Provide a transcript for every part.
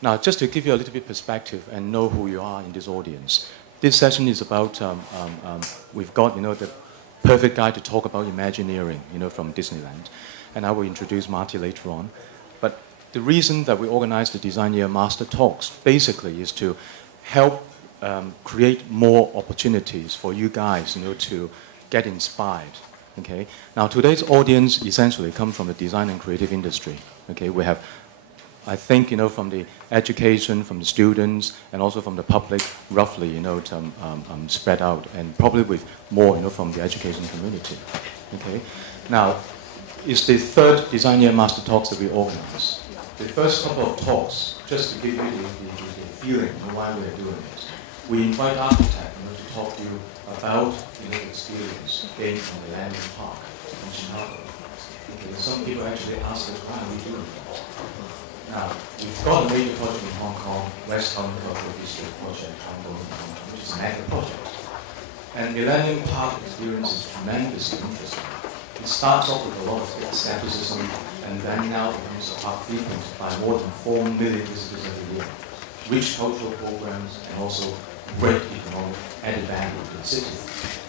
Now, just to give you a little bit perspective and know who you are in this audience, this session is about, we've got, the perfect guy to talk about Imagineering, from Disneyland. And I will introduce Marty later on. But the reason that we organize the Design Year Master Talks basically is to help create more opportunities for you guys, to get inspired. Okay. Now, today's audience essentially comes from the design and creative industry. Okay. We have, I think, from the education, from the students, and also from the public, roughly, spread out, and probably with more, from the education community. Okay. Now, it's the third Design Year Master Talks that we organize. The first couple of talks, just to give you the feeling of why we are doing it, we invite architects to talk to you about the experience gained from the landing park in Chicago. Okay. Some people actually ask us, why are we doing it? Now, we've got a major project in Hong Kong, West Hong Kong District project, which is a mega project. And the landing park experience is tremendously interesting. It starts off with a lot of skepticism, and then now becomes a park frequented by more than 4 million visitors every year. Rich cultural programs and also great economic added value to the city.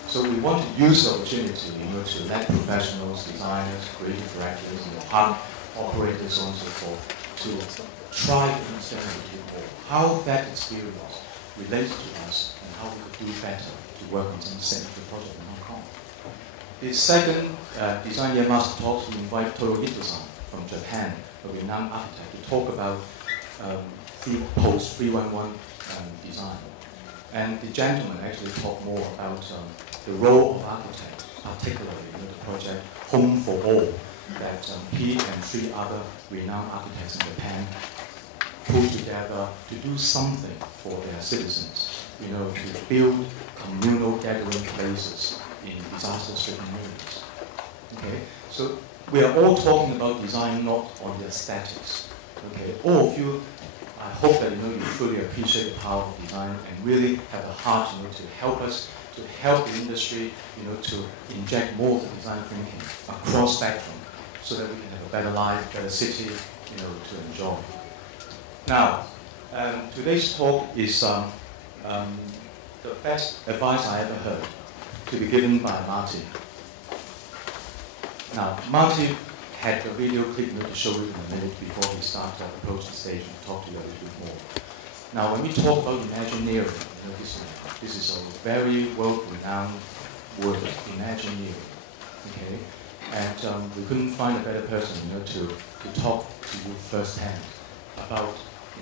So we want to use the opportunity, to let professionals, designers, creative directors, and the park operators, so on and so forth, to try to understand how that experience relates to us and how we could do better to work on some central project in Hong Kong. The second Design Year Master Talks, we invite Toyo Ito-san from Japan, a renowned architect, to talk about post-311 design. And the gentleman actually talked more about the role of architects, particularly the project Home for All, that he and 3 other renowned architects in Japan put together to do something for their citizens, to build communal gathering places in disaster-stricken areas. Okay, so we are all talking about design, not on the aesthetics. Okay, all of you, I hope that you fully appreciate the power of design and really have a heart, to help us, to help the industry, to inject more of the design thinking across spectrum, so that we can have a better life, better city, to enjoy. Now, today's talk is the best advice I ever heard, to be given by Marty. Now, Marty had a video clip to show you in a minute before we start to approach the stage and talk to you a little bit more. Now, when we talk about Imagineering, this is a very world-renowned word, Imagineering. Okay? And we couldn't find a better person, to talk to you firsthand about,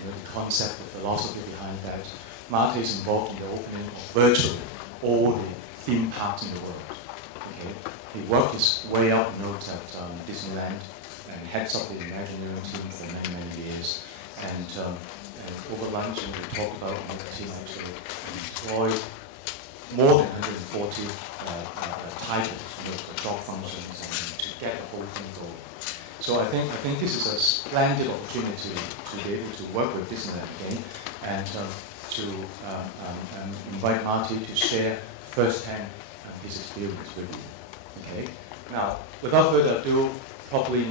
the concept, the philosophy behind that. Marty is involved in the opening of virtually all the theme parks in the world. Okay, he worked his way up, at Disneyland, and heads up the Imagineering team for many, many years. And over lunch, we talked about how the team actually employed more than 140 titles, job functions, and to get the whole thing going. So I think this is a splendid opportunity to be able to work with Disneyland again, and to invite Marty to share firsthand his experience with you. Okay. Now, without further ado, probably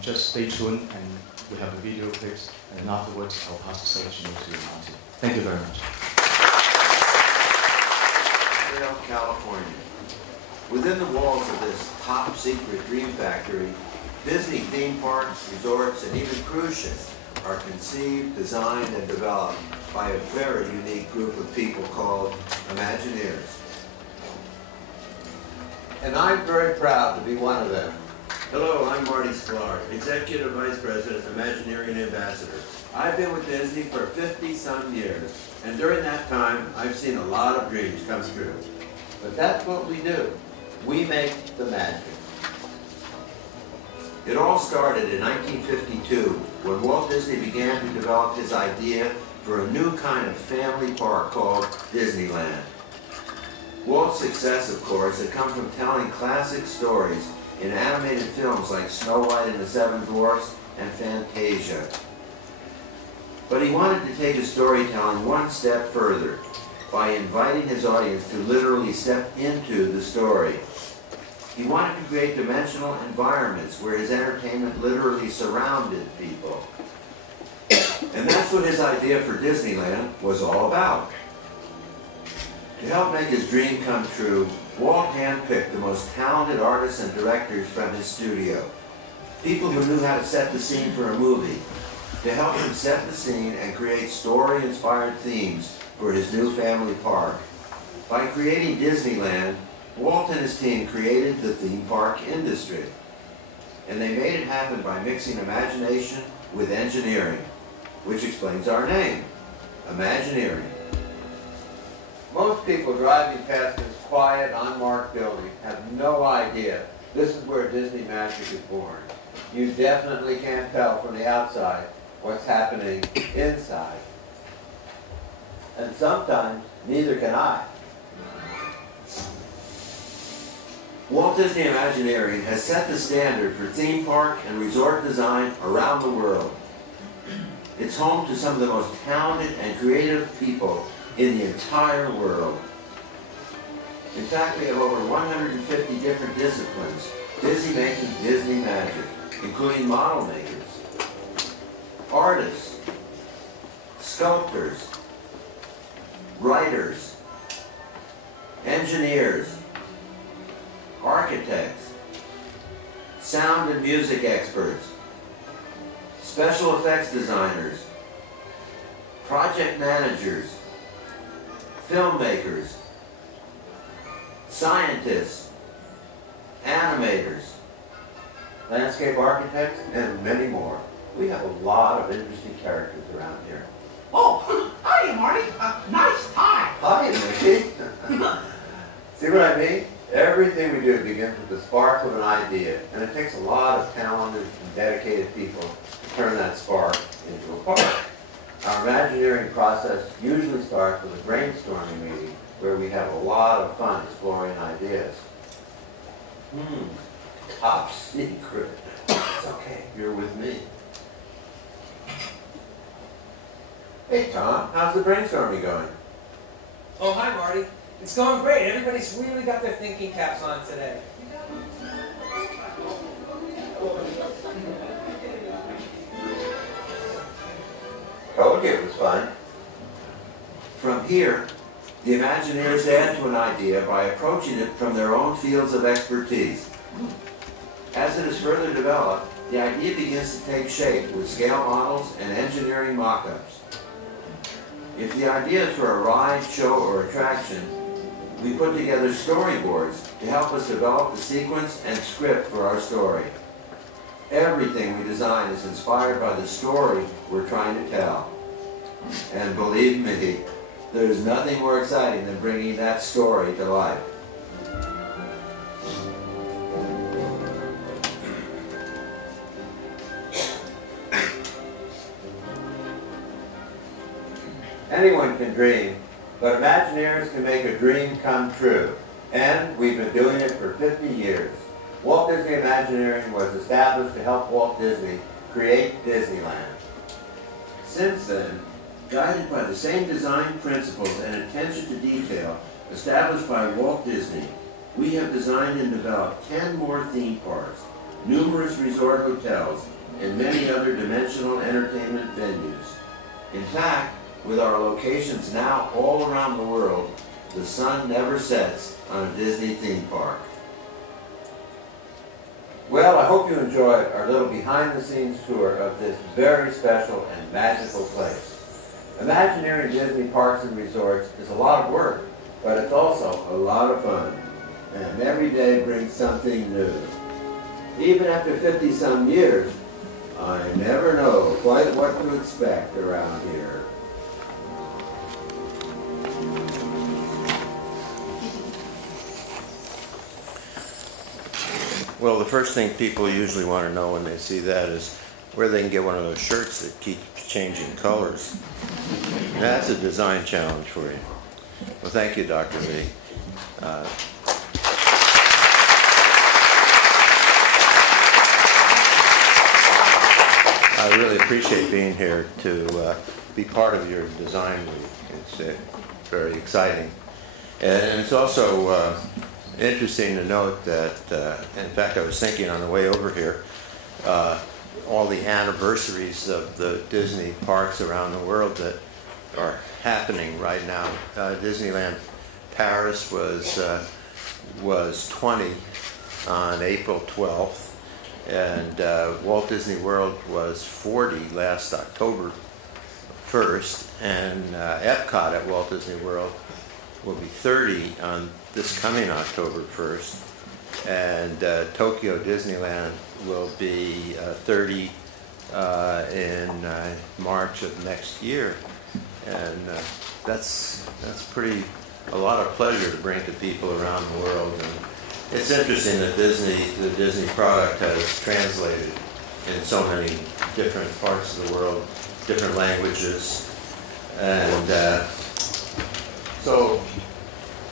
just stay tuned, and we have the video clips, and then afterwards I'll pass the stage to Marty. Thank you very much. California. Within the walls of this top-secret dream factory, Disney theme parks, resorts, and even cruise ships are conceived, designed, and developed by a very unique group of people called Imagineers. And I'm very proud to be one of them. Hello, I'm Marty Sklar, Executive Vice President, Imagineering Ambassador. I've been with Disney for 50-some years, and during that time, I've seen a lot of dreams come true. But that's what we do. We make the magic. It all started in 1952 when Walt Disney began to develop his idea for a new kind of family park called Disneyland. Walt's success, of course, had come from telling classic stories in animated films like Snow White and the Seven Dwarfs and Fantasia. But he wanted to take his storytelling one step further by inviting his audience to literally step into the story. He wanted to create dimensional environments where his entertainment literally surrounded people. And that's what his idea for Disneyland was all about. To help make his dream come true, Walt handpicked the most talented artists and directors from his studio, people who knew how to set the scene for a movie, to help him set the scene and create story-inspired themes for his new family park. By creating Disneyland, Walt and his team created the theme park industry. And they made it happen by mixing imagination with engineering, which explains our name, Imagineering. Most people driving past this quiet, unmarked building have no idea this is where Disney magic is born. You definitely can't tell from the outside what's happening inside. And sometimes, neither can I. Walt Disney Imagineering has set the standard for theme park and resort design around the world. It's home to some of the most talented and creative people in the entire world. In fact, we have over 150 different disciplines busy making Disney magic, including model makers, artists, sculptors, writers, engineers, architects, sound and music experts, special effects designers, project managers, filmmakers, scientists, animators, landscape architects, and many more. We have a lot of interesting characters around here. Oh, hi, Marty. Nice tie. Hi, Mickey. See what I mean? Everything we do begins with the spark of an idea, and it takes a lot of talented and dedicated people to turn that spark into a park. Our Imagineering process usually starts with a brainstorming meeting where we have a lot of fun exploring ideas. Top secret. It's okay, you're with me. Hey Tom, how's the brainstorming going? Oh, hi Marty. It's going great. Everybody's really got their thinking caps on today. Told you it was fun. From here, the Imagineers add to an idea by approaching it from their own fields of expertise. As it is further developed, the idea begins to take shape with scale models and engineering mock-ups. If the idea is for a ride, show, or attraction, we put together storyboards to help us develop the sequence and script for our story. Everything we design is inspired by the story we're trying to tell. And believe me, there's nothing more exciting than bringing that story to life. Anyone can dream, but Imagineers can make a dream come true. And we've been doing it for 50 years. Walt Disney Imagineering was established to help Walt Disney create Disneyland. Since then, guided by the same design principles and attention to detail established by Walt Disney, we have designed and developed 10 more theme parks, numerous resort hotels, and many other dimensional entertainment venues. In fact, with our locations now all around the world, the sun never sets on a Disney theme park. Well, I hope you enjoyed our little behind-the-scenes tour of this very special and magical place. Imagineering Disney parks and resorts is a lot of work, but it's also a lot of fun. And every day brings something new. Even after 50-some years, I never know quite what to expect around here. Well, the first thing people usually want to know when they see that is where they can get one of those shirts that keep changing colors. That's a design challenge for you. Well, thank you, Dr. Lee. I really appreciate being here to be part of your design week. It's very exciting. And it's also interesting to note that, in fact, I was thinking on the way over here, all the anniversaries of the Disney parks around the world that are happening right now. Disneyland Paris was 20 on April 12th, and Walt Disney World was 40 last October 1st, and Epcot at Walt Disney World will be 30 on this coming October 1st, and Tokyo Disneyland will be 30 in March of next year, and that's a lot of pleasure to bring to people around the world. And it's interesting that the Disney product has translated in so many different parts of the world, different languages, and so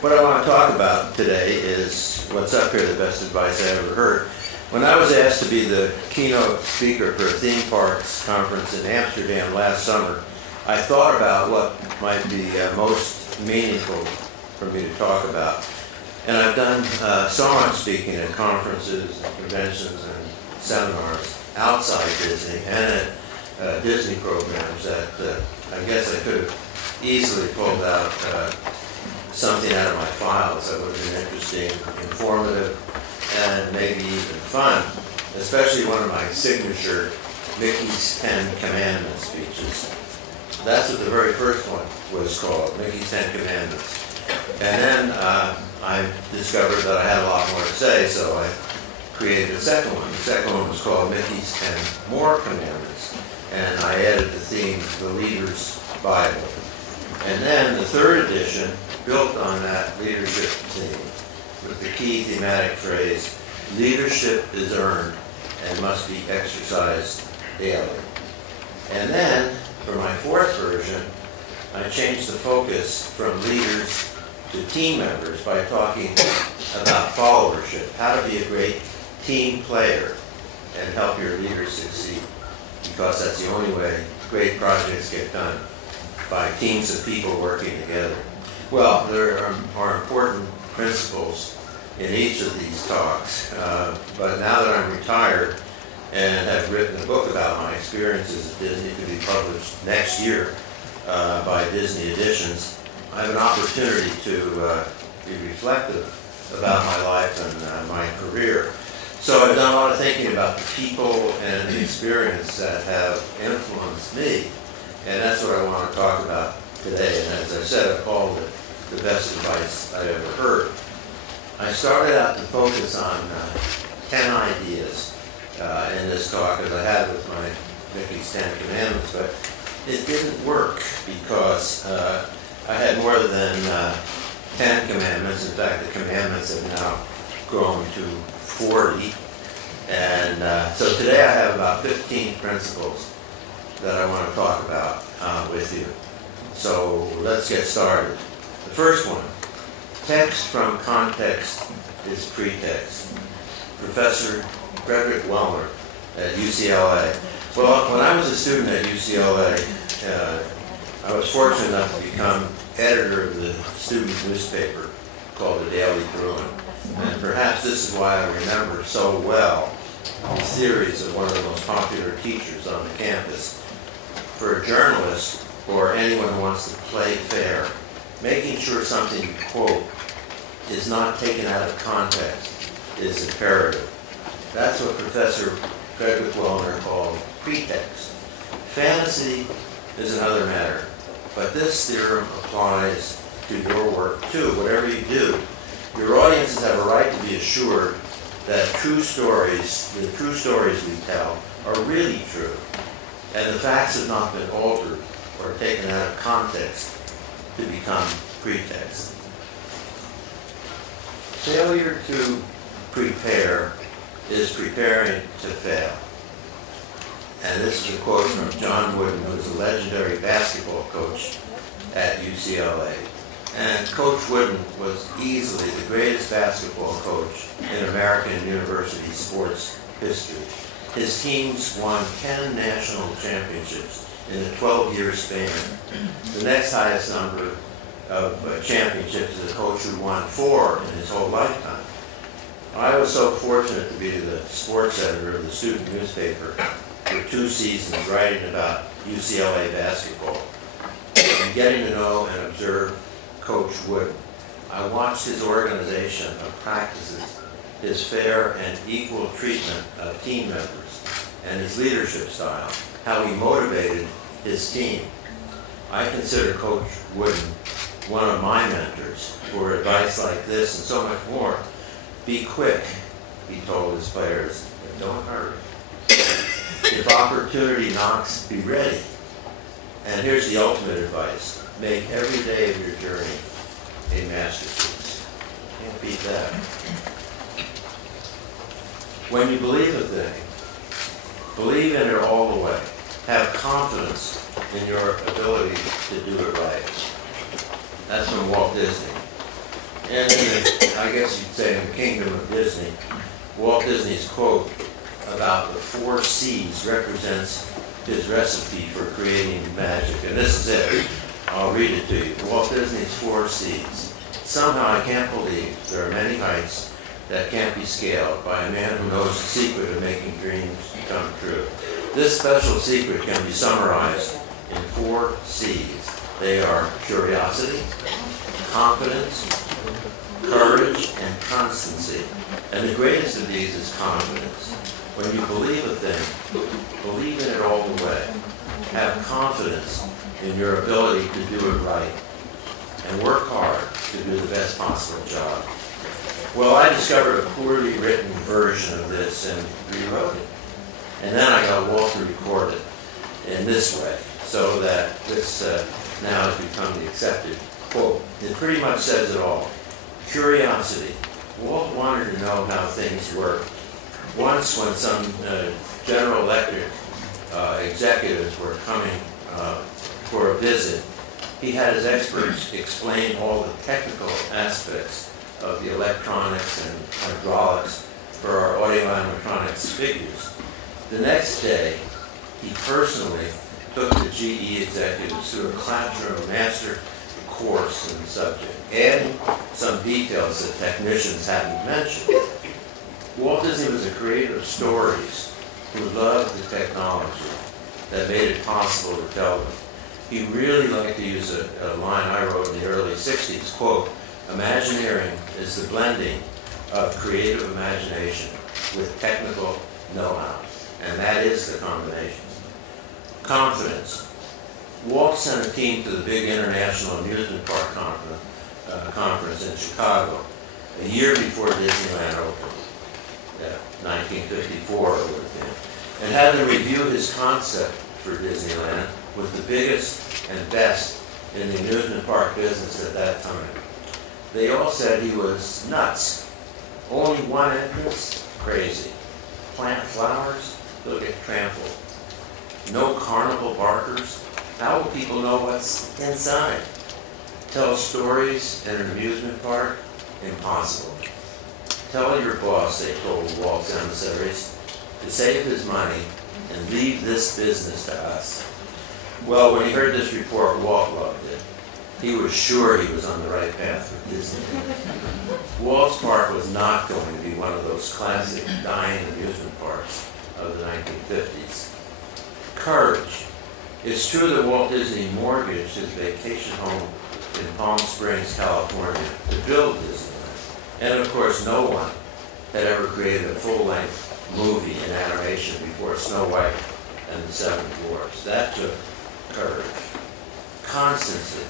what I want to talk about today is what's up here, the best advice I ever heard. When I was asked to be the keynote speaker for a theme parks conference in Amsterdam last summer, I thought about what might be most meaningful for me to talk about. And I've done so much speaking at conferences and conventions and seminars outside Disney and at Disney programs that I guess I could have easily pulled out something out of my files that would have been interesting, informative, and maybe even fun, especially one of my signature Mickey's 10 Commandments speeches. That's what the very first one was called, Mickey's 10 Commandments. And then I discovered that I had a lot more to say, so I created a second one. The second one was called Mickey's 10 More Commandments, and I added the theme, the Leader's Bible. And then the third edition, built on that leadership theme, with the key thematic phrase, leadership is earned and must be exercised daily. And then, for my fourth version, I changed the focus from leaders to team members by talking about followership, how to be a great team player and help your leaders succeed, because that's the only way great projects get done, by teams of people working together. Well, there are important principles in each of these talks, but now that I'm retired and have written a book about my experiences at Disney to be published next year by Disney Editions, I have an opportunity to be reflective about my life and my career. So I've done a lot of thinking about the people and the experience that have influenced me, and that's what I want to talk about today. And as I said, I called it the best advice I ever heard. I started out to focus on 10 ideas in this talk, as I had with my Mickey's 10 Commandments, but it didn't work because I had more than 10 commandments. In fact, the commandments have now grown to 40. And so today I have about 15 principles that I want to talk about with you. So let's get started. The first one, text from context is pretext. Professor Frederick Wellner at UCLA. Well, when I was a student at UCLA, I was fortunate enough to become editor of the student newspaper called the Daily Bruin. And perhaps this is why I remember so well the theories of one of the most popular teachers on the campus. For a journalist or anyone who wants to play fair, making sure something you quote is not taken out of context is imperative. That's what Professor Frederick Wellner called pretext. Fantasy is another matter, but this theorem applies to your work too. Whatever you do, your audiences have a right to be assured that the true stories we tell are really true, and the facts have not been altered or taken out of context to become pretext. Failure to prepare is preparing to fail. And this is a quote from John Wooden, who was a legendary basketball coach at UCLA. And Coach Wooden was easily the greatest basketball coach in American university sports history. His teams won 10 national championships in a 12-year span. The next highest number of championships is a coach who won 4 in his whole lifetime. I was so fortunate to be the sports editor of the student newspaper for 2 seasons writing about UCLA basketball and getting to know and observe Coach Wooden. I watched his organization of practices, his fair and equal treatment of team members, and his leadership style, how he motivated his team. I consider Coach Wooden one of my mentors for advice like this and so much more. Be quick, he told his players, but don't hurry. If opportunity knocks, be ready. And here's the ultimate advice. Make every day of your journey a masterpiece. Can't beat that. When you believe a thing, believe in it all the way. Have confidence in your ability to do it right. That's from Walt Disney. And I guess you'd say in the kingdom of Disney, Walt Disney's quote about the 4 C's represents his recipe for creating magic. And this is it. I'll read it to you. Walt Disney's 4 C's. Somehow I can't believe there are many heights that can't be scaled by a man who knows the secret of making dreams come true. This special secret can be summarized in 4 C's. They are curiosity, confidence, courage, and constancy. And the greatest of these is confidence. When you believe a thing, believe in it all the way. Have confidence in your ability to do it right. And work hard to do the best possible job. Well, I discovered a poorly written version of this and rewrote it. And then I got Walt to record it in this way, so that this now has become the accepted quote. It pretty much says it all. Curiosity. Walt wanted to know how things work. Once when some General Electric executives were coming for a visit, he had his experts explain all the technical aspects of the electronics and hydraulics for our audio animatronics figures. The next day, he personally took the GE executives through a classroom master course in the subject, adding some details that technicians hadn't mentioned. Walt Disney was a creator of stories who loved the technology that made it possible to tell them. He really liked to use a line I wrote in the early 60s, quote, Imagineering is the blending of creative imagination with technical know-how. And that is the combination. Confidence. Walt sent a team to the big International Amusement Park conference in Chicago a year before Disneyland opened, 1954 it would have been, and had them review his concept for Disneyland with the biggest and best in the amusement park business at that time. They all said he was nuts. Only one entrance? Crazy. Plant flowers? They'll get trampled. No carnival barkers? How will people know what's inside? Tell stories in an amusement park? Impossible. Tell your boss, they told Walt's emissaries, to save his money and leave this business to us. Well, when he heard this report, Walt loved it. He was sure he was on the right path for Disney. Walt's park was not going to be one of those classic dying amusement parks of the 1950s. Courage. It's true that Walt Disney mortgaged his vacation home in Palm Springs, California to build Disneyland. And of course, no one had ever created a full-length movie in animation before Snow White and the Seven Dwarfs. That took courage. Constancy.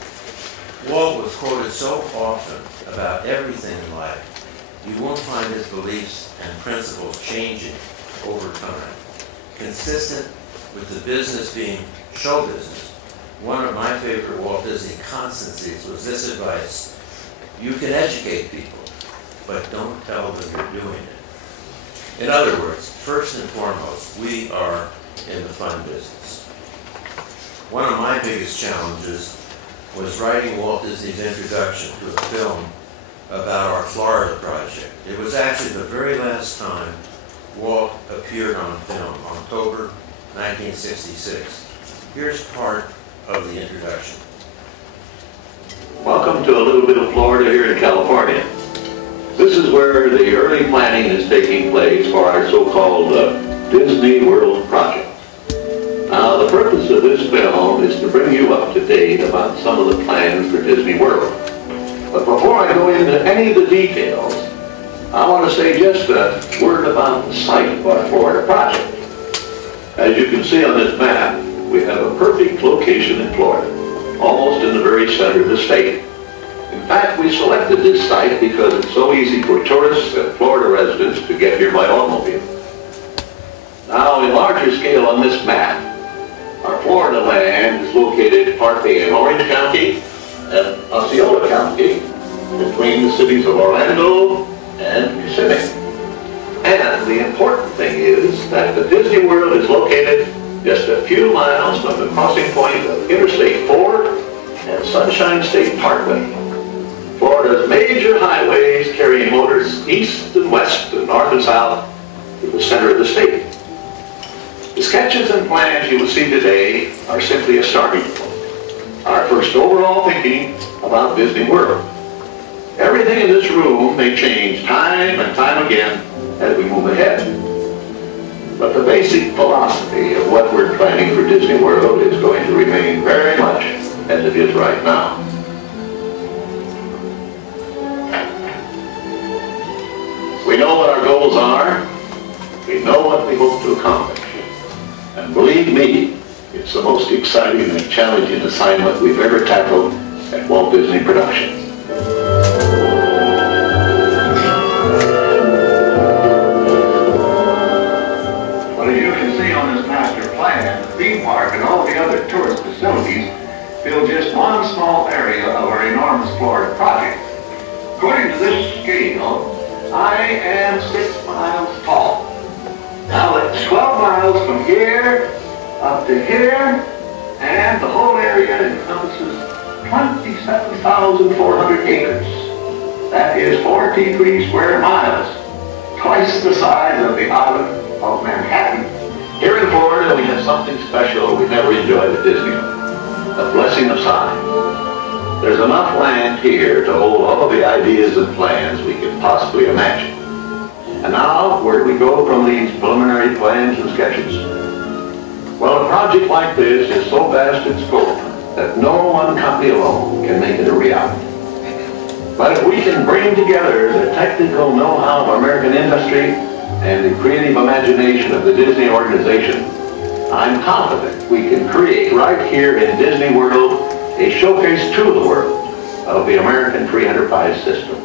Walt was quoted so often about everything in life, you won't find his beliefs and principles changing over time. Consistent with the business being show business, one of my favorite Walt Disney constancies was this advice: you can educate people, but don't tell them you're doing it. In other words, first and foremost, we are in the fun business. One of my biggest challenges was writing Walt Disney's introduction to a film about our Florida project. It was actually the very last time Walt appeared on film, October 1966. Here's part of the introduction. Welcome to a little bit of Florida here in California. This is where the early planning is taking place for our so-called Disney World project. film is to bring you up to date about some of the plans for Disney World. But before I go into any of the details, I want to say just a word about the site of our Florida project. As you can see on this map, we have a perfect location in Florida, almost in the very center of the state. In fact, we selected this site because it's so easy for tourists and Florida residents to get here by automobile. Now, in larger scale on this map, our Florida land is located partly in Orange County and Osceola County, between the cities of Orlando and Kissimmee. And the important thing is that the Disney World is located just a few miles from the crossing point of Interstate 4 and Sunshine State Parkway, Florida's major highways carrying motors east and west and north and south to the center of the state. The sketches and plans you will see today are simply a starting point, our first overall thinking about Disney World. Everything in this room may change time and time again as we move ahead. But the basic philosophy of what we're planning for Disney World is going to remain very much as it is right now. We know what our goals are. We know what we hope to accomplish. And believe me, it's the most exciting and challenging assignment we've ever tackled at Walt Disney Productions. Well, as you can see on this master plan, the theme park and all the other tourist facilities fill just one small area of our enormous Florida project. According to this scale, I am 6 miles tall. Now it's 12 miles from here up to here, and the whole area encompasses 27,400 acres. That is 43 square miles, twice the size of the island of Manhattan. Here in Florida, we have something special we never enjoyed at Disneyland, the blessing of size. There's enough land here to hold all of the ideas and plans we could possibly imagine. And now, where do we go from these preliminary plans and sketches? Well, a project like this is so vast in scope that no one company alone can make it a reality. But if we can bring together the technical know-how of American industry and the creative imagination of the Disney organization, I'm confident we can create right here in Disney World a showcase to the world of the American free enterprise system.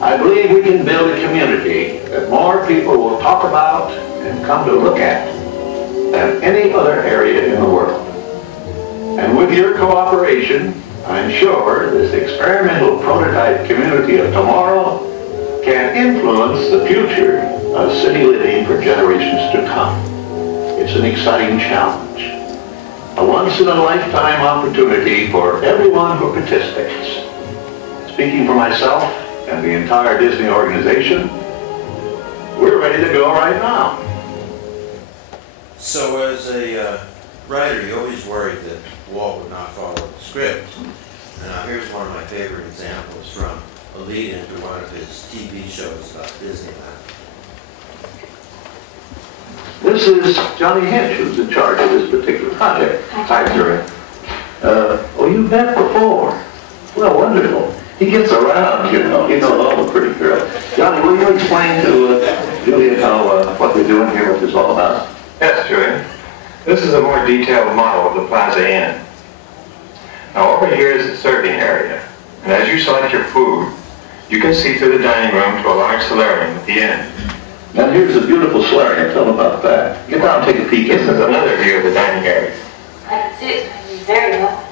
I believe we can build a community that more people will talk about and come to look at than any other area in the world. And with your cooperation, I'm sure this experimental prototype community of tomorrow can influence the future of city living for generations to come. It's an exciting challenge, a once-in-a-lifetime opportunity for everyone who participates. Speaking for myself and the entire Disney organization, we're ready to go right now. So as a writer, you always worried that Walt would not follow the script. And now here's one of my favorite examples from a lead-in to one of his TV shows about Disneyland. This is Johnny Hinch, who's in charge of this particular project. Hi, Jerry. Oh, you've met before. Well, wonderful. He gets around, you know. He knows all the pretty girls. Johnny, will you explain to Julia how what we're doing here, what this is all about? Yes, Julia. This is a more detailed model of the Plaza Inn. Now, over here is the serving area. And as you select your food, you can see through the dining room to a large solarium at the end. Now, here's a beautiful solarium. Tell them about that. Get down and take a peek. This is another view of the dining area. I can see it very well.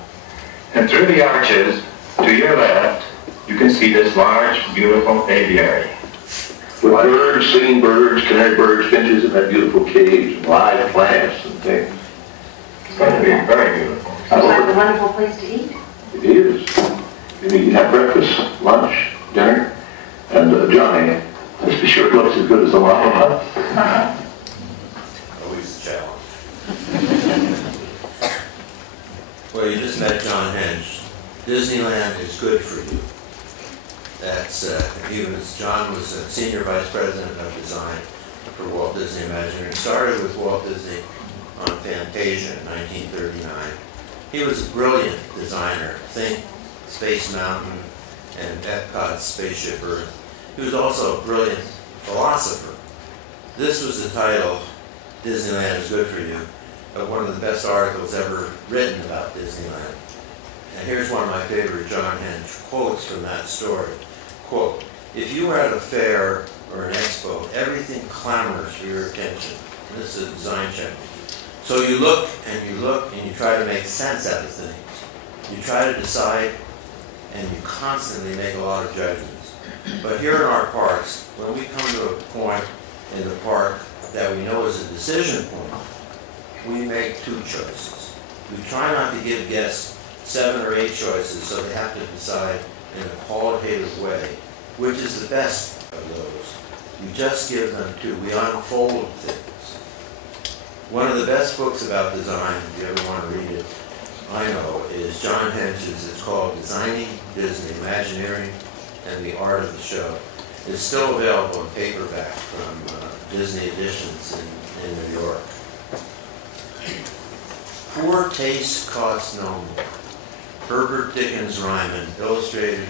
And through the arches, to your left, you can see this large, beautiful aviary. With birds, singing birds, canary birds, finches in that beautiful cage, and live plants and things. It's going to be very beautiful. Sounds like a wonderful place to eat. It is. You can have breakfast, lunch, dinner, and Johnny, let's be sure it looks as good as the model, huh? Always a challenge. Well, you just met John Hinch. Disneyland is good for you. That's, John was a senior vice president of design for Walt Disney Imagineering. Started with Walt Disney on Fantasia in 1939. He was a brilliant designer. Think Space Mountain and Epcot's Spaceship Earth. He was also a brilliant philosopher. This was the title, Disneyland is Good for You, of one of the best articles ever written about Disneyland. And here's one of my favorite John Henge quotes from that story. Quote, "If you were at a fair or an expo, everything clamors for your attention." And this is a design challenge. So you look and you try to make sense out of things. You try to decide and you constantly make a lot of judgments. But here in our parks, when we come to a point in the park that we know is a decision point, we make two choices. We try not to give guests 7 or 8 choices so they have to decide in a qualitative way which is the best of those. We just give them 2. We unfold things. One of the best books about design, if you ever want to read it, I know, is John Henge's. It's called Designing Disney Imagineering and the Art of the Show. It's still available in paperback from Disney Editions in New York. Poor taste costs no more. Herbert Dickens Ryman, illustrator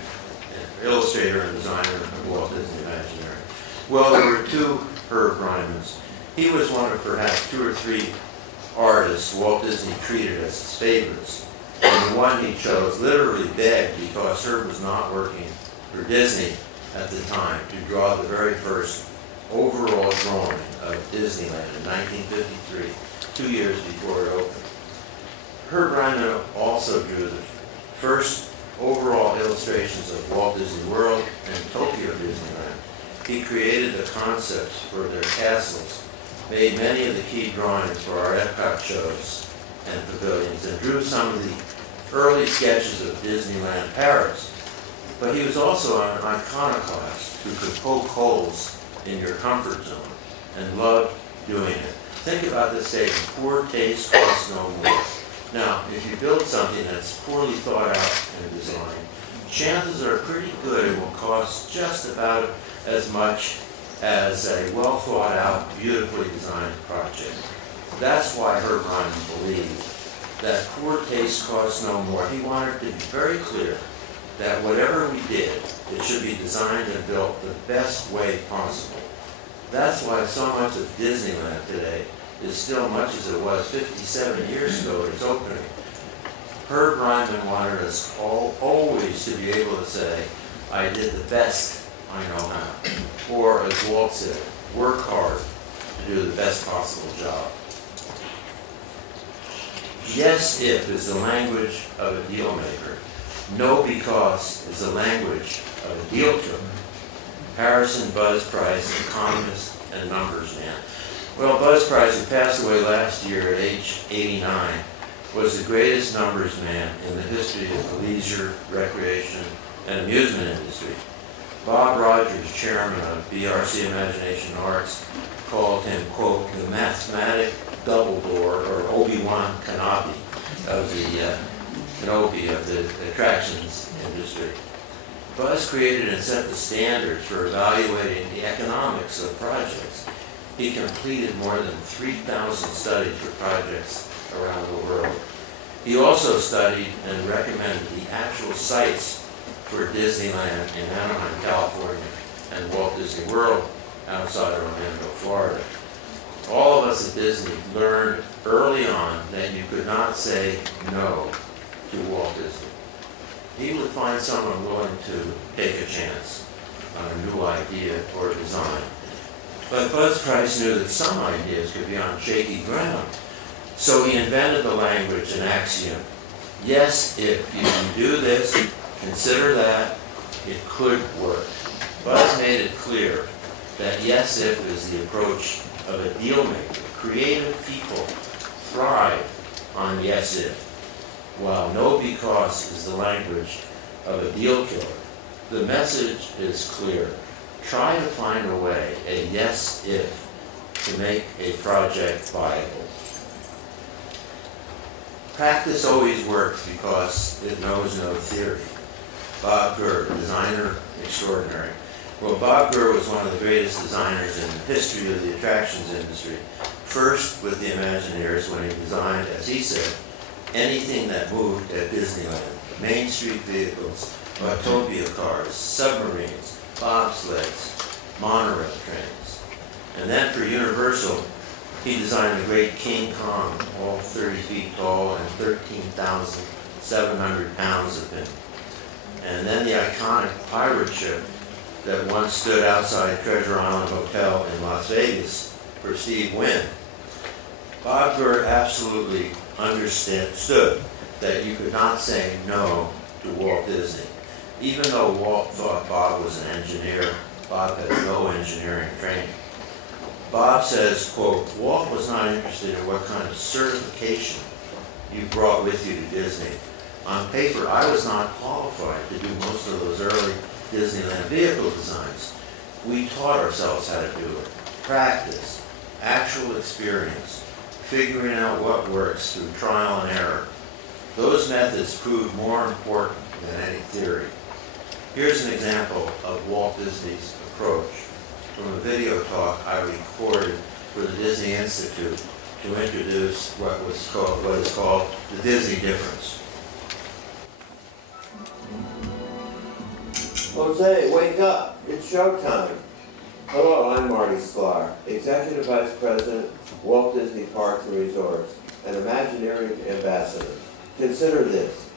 and designer of Walt Disney Imagineering. Well, there were 2 Herb Rymans. He was one of perhaps 2 or 3 artists Walt Disney treated as his favorites. And the one he chose literally begged because Herb was not working for Disney at the time to draw the very first overall drawing of Disneyland in 1953, 2 years before it opened. Herb Ryman also drew the first overall illustrations of Walt Disney World and Tokyo Disneyland. He created the concepts for their castles, made many of the key drawings for our Epcot shows and pavilions, and drew some of the early sketches of Disneyland Paris. But he was also an iconoclast who could poke holes in your comfort zone and loved doing it. Think about this statement, poor taste costs no more. Now, if you build something that's poorly thought out in design, chances are pretty good it will cost just about as much as a well thought out, beautifully designed project. That's why Herb Ryman believed that poor taste costs no more. He wanted to be very clear that whatever we did, it should be designed and built the best way possible. That's why so much of Disneyland today is still much as it was 57 years ago at its opening. Herb Ryman wanted us always to be able to say, I did the best I know how. Or, as Walt said, work hard to do the best possible job. Yes, if is the language of a deal maker. No, because is the language of a deal killer. Harrison Buzz Price, economist and numbers man. Well, Buzz Price, who passed away last year at age 89, was the greatest numbers man in the history of the leisure, recreation, and amusement industry. Bob Rogers, chairman of BRC Imagination Arts, called him, quote, the mathematic Dumbledore, or Obi-Wan Kenobi of the attractions industry. Buzz created and set the standards for evaluating the economics of projects. He completed more than 3,000 studies for projects around the world. He also studied and recommended the actual sites for Disneyland in Anaheim, California, and Walt Disney World outside of Orlando, Florida. All of us at Disney learned early on that you could not say no to Walt Disney. He would find someone willing to take a chance on a new idea or design. But Buzz Price knew that some ideas could be on shaky ground. So he invented the language, an axiom. Yes, if you can do this, consider that, it could work. Buzz made it clear that yes, if is the approach of a deal maker. Creative people thrive on yes, if, while no, because is the language of a deal killer. The message is clear. Try to find a way, a yes, if, to make a project viable. Practice always works because it knows no theory. Bob Gurr, designer extraordinary. Well, Bob Gurr was one of the greatest designers in the history of the attractions industry. First with the Imagineers when he designed, as he said, anything that moved at Disneyland. Main Street vehicles, Autopia cars, submarines, bobsleds, monorail trains. And then for Universal, he designed the great King Kong, all 30 feet tall and 13,700 pounds of him. And then the iconic pirate ship that once stood outside Treasure Island Hotel in Las Vegas for Steve Wynn. Bob Gurr absolutely understood that you could not say no to Walt Disney. Even though Walt thought Bob was an engineer, Bob had no engineering training. Bob says, quote, Walt was not interested in what kind of certification you brought with you to Disney. On paper, I was not qualified to do most of those early Disneyland vehicle designs. We taught ourselves how to do it. Practice, actual experience, figuring out what works through trial and error. Those methods proved more important than any theory. Here's an example of Walt Disney's approach from a video talk I recorded for the Disney Institute to introduce what is called the Disney difference. Jose, wake up. It's showtime. Hello, I'm Marty Sklar, Executive Vice President, Walt Disney Parks and Resorts, and Imagineering Ambassador. Consider this.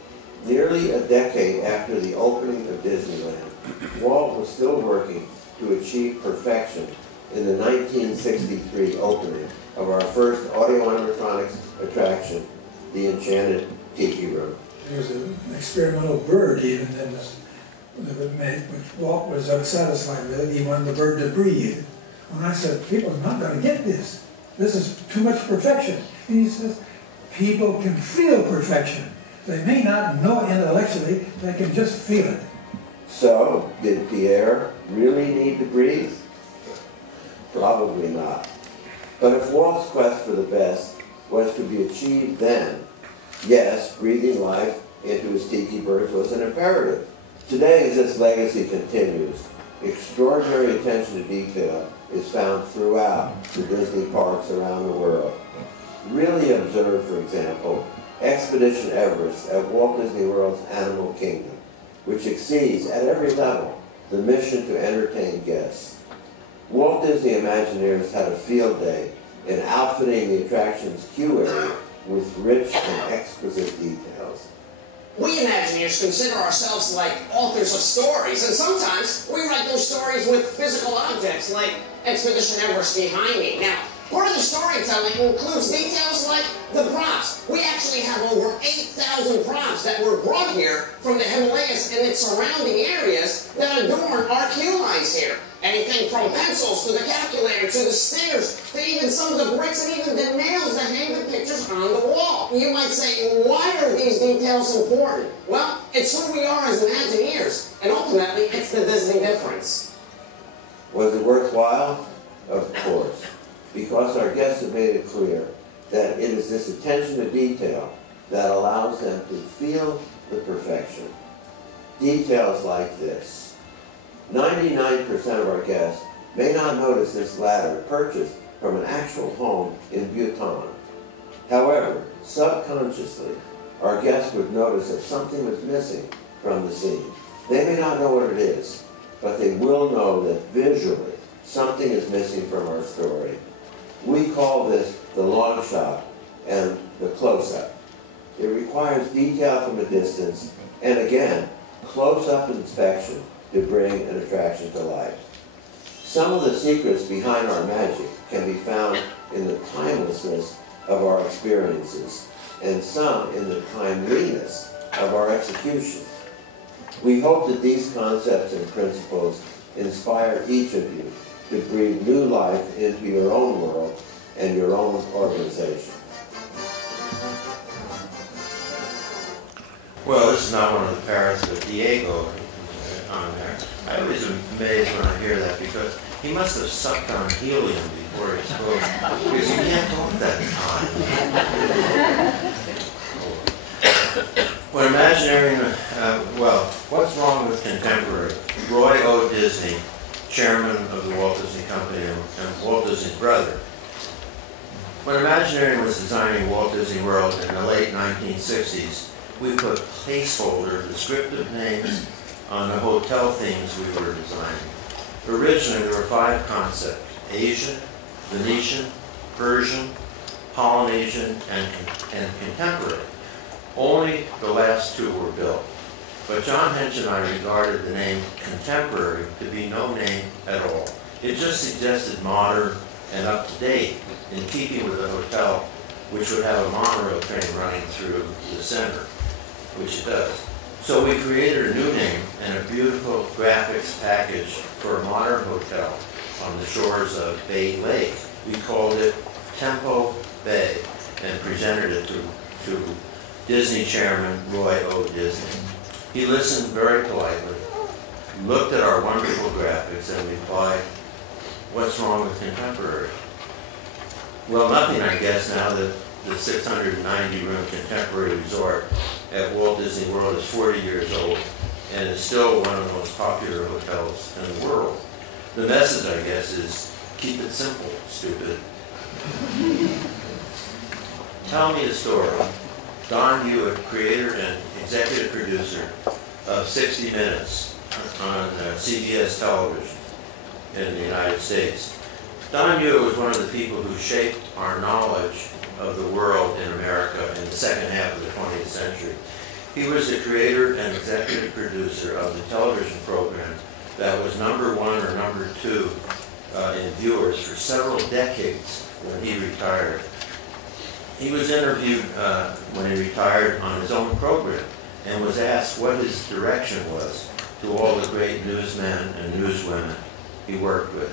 Nearly a decade after the opening of Disneyland, Walt was still working to achieve perfection in the 1963 opening of our first audio animatronics attraction, the Enchanted Tiki Room. There was an experimental bird even in this, which Walt was unsatisfied with it. He wanted the bird to breathe. And I said, people are not going to get this. This is too much perfection. And he says, people can feel perfection. They may not know intellectually, they can just feel it. So, did Pierre really need to breathe? Probably not. But if Walt's quest for the best was to be achieved then, yes, breathing life into his tiki birds was an imperative. Today, as this legacy continues, extraordinary attention to detail is found throughout the Disney parks around the world. Really observe, for example, Expedition Everest at Walt Disney World's Animal Kingdom, which exceeds at every level the mission to entertain guests. Walt Disney Imagineers had a field day in outfitting the attraction's queue area with rich and exquisite details. We Imagineers consider ourselves like authors of stories, and sometimes we write those stories with physical objects, like Expedition Everest behind me. Now, part of the storytelling includes details like the props. We actually have over 8,000 props that were brought here from the Himalayas and its surrounding areas that adorn our queue lines here. Anything from pencils to the calculator to the stairs to even some of the bricks and even the nails that hang the pictures on the wall. You might say, why are these details important? Well, it's who we are as Imagineers, and ultimately, it's the Disney difference. Was it worthwhile? Of course, because our guests have made it clear that it is this attention to detail that allows them to feel the perfection. Details like this. 99% of our guests may not notice this ladder purchased from an actual home in Bhutan. However, subconsciously, our guests would notice that something was missing from the scene. They may not know what it is, but they will know that visually something is missing from our story. We call this the long shot and the close-up. It requires detail from a distance and, again, close-up inspection to bring an attraction to life. Some of the secrets behind our magic can be found in the timelessness of our experiences and some in the timeliness of our execution. We hope that these concepts and principles inspire each of you to breathe new life into your own world and your own organization. Well, this is not one of the parrots, but Diego on there. I always am amazed when I hear that because he must have sucked on helium before he spoke, because you can't talk that time. When Imagineering, well, what's wrong with contemporary? Roy O. Disney, chairman of the Walt Disney Company and Walt Disney's brother, When Imagineering was designing Walt Disney World in the late 1960s, we put placeholder descriptive names on the hotel themes we were designing. Originally, there were 5 concepts: Asian, Venetian, Persian, Polynesian, and contemporary. Only the last 2 were built. But John Hench and I regarded the name contemporary to be no name at all. It just suggested modern and up-to-date, in keeping with the hotel, which would have a monorail train running through the center, which it does. So we created a new name and a beautiful graphics package for a modern hotel on the shores of Bay Lake. We called it Tempo Bay and presented it to Disney Chairman Roy O. Disney. He listened very politely, looked at our wonderful graphics, and replied, "What's wrong with contemporary?" Well, nothing, I guess, now that the 690-room contemporary resort at Walt Disney World is 40 years old and is still one of the most popular hotels in the world. The message, I guess, is keep it simple, stupid. Tell me a story. Don Hewitt, creator and executive producer of 60 Minutes on CBS television in the United States. Don Hewitt was one of the people who shaped our knowledge of the world in America in the second half of the 20th century. He was the creator and executive producer of the television program that was #1 or #2 in viewers for several decades when he retired. He was interviewed when he retired on his own program and was asked what his direction was to all the great newsmen and newswomen he worked with.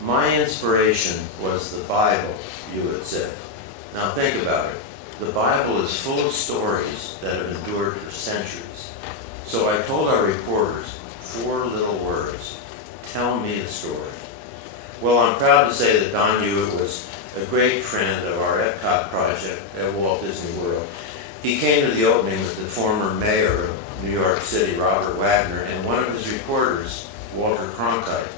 "My inspiration was the Bible," Hewitt said. Now think about it. The Bible is full of stories that have endured for centuries. So I told our reporters 4 little words: tell me the story. Well, I'm proud to say that Don Hewitt was a great friend of our Epcot project at Walt Disney World. He came to the opening with the former mayor of New York City, Robert Wagner, and one of his reporters, Walter Cronkite.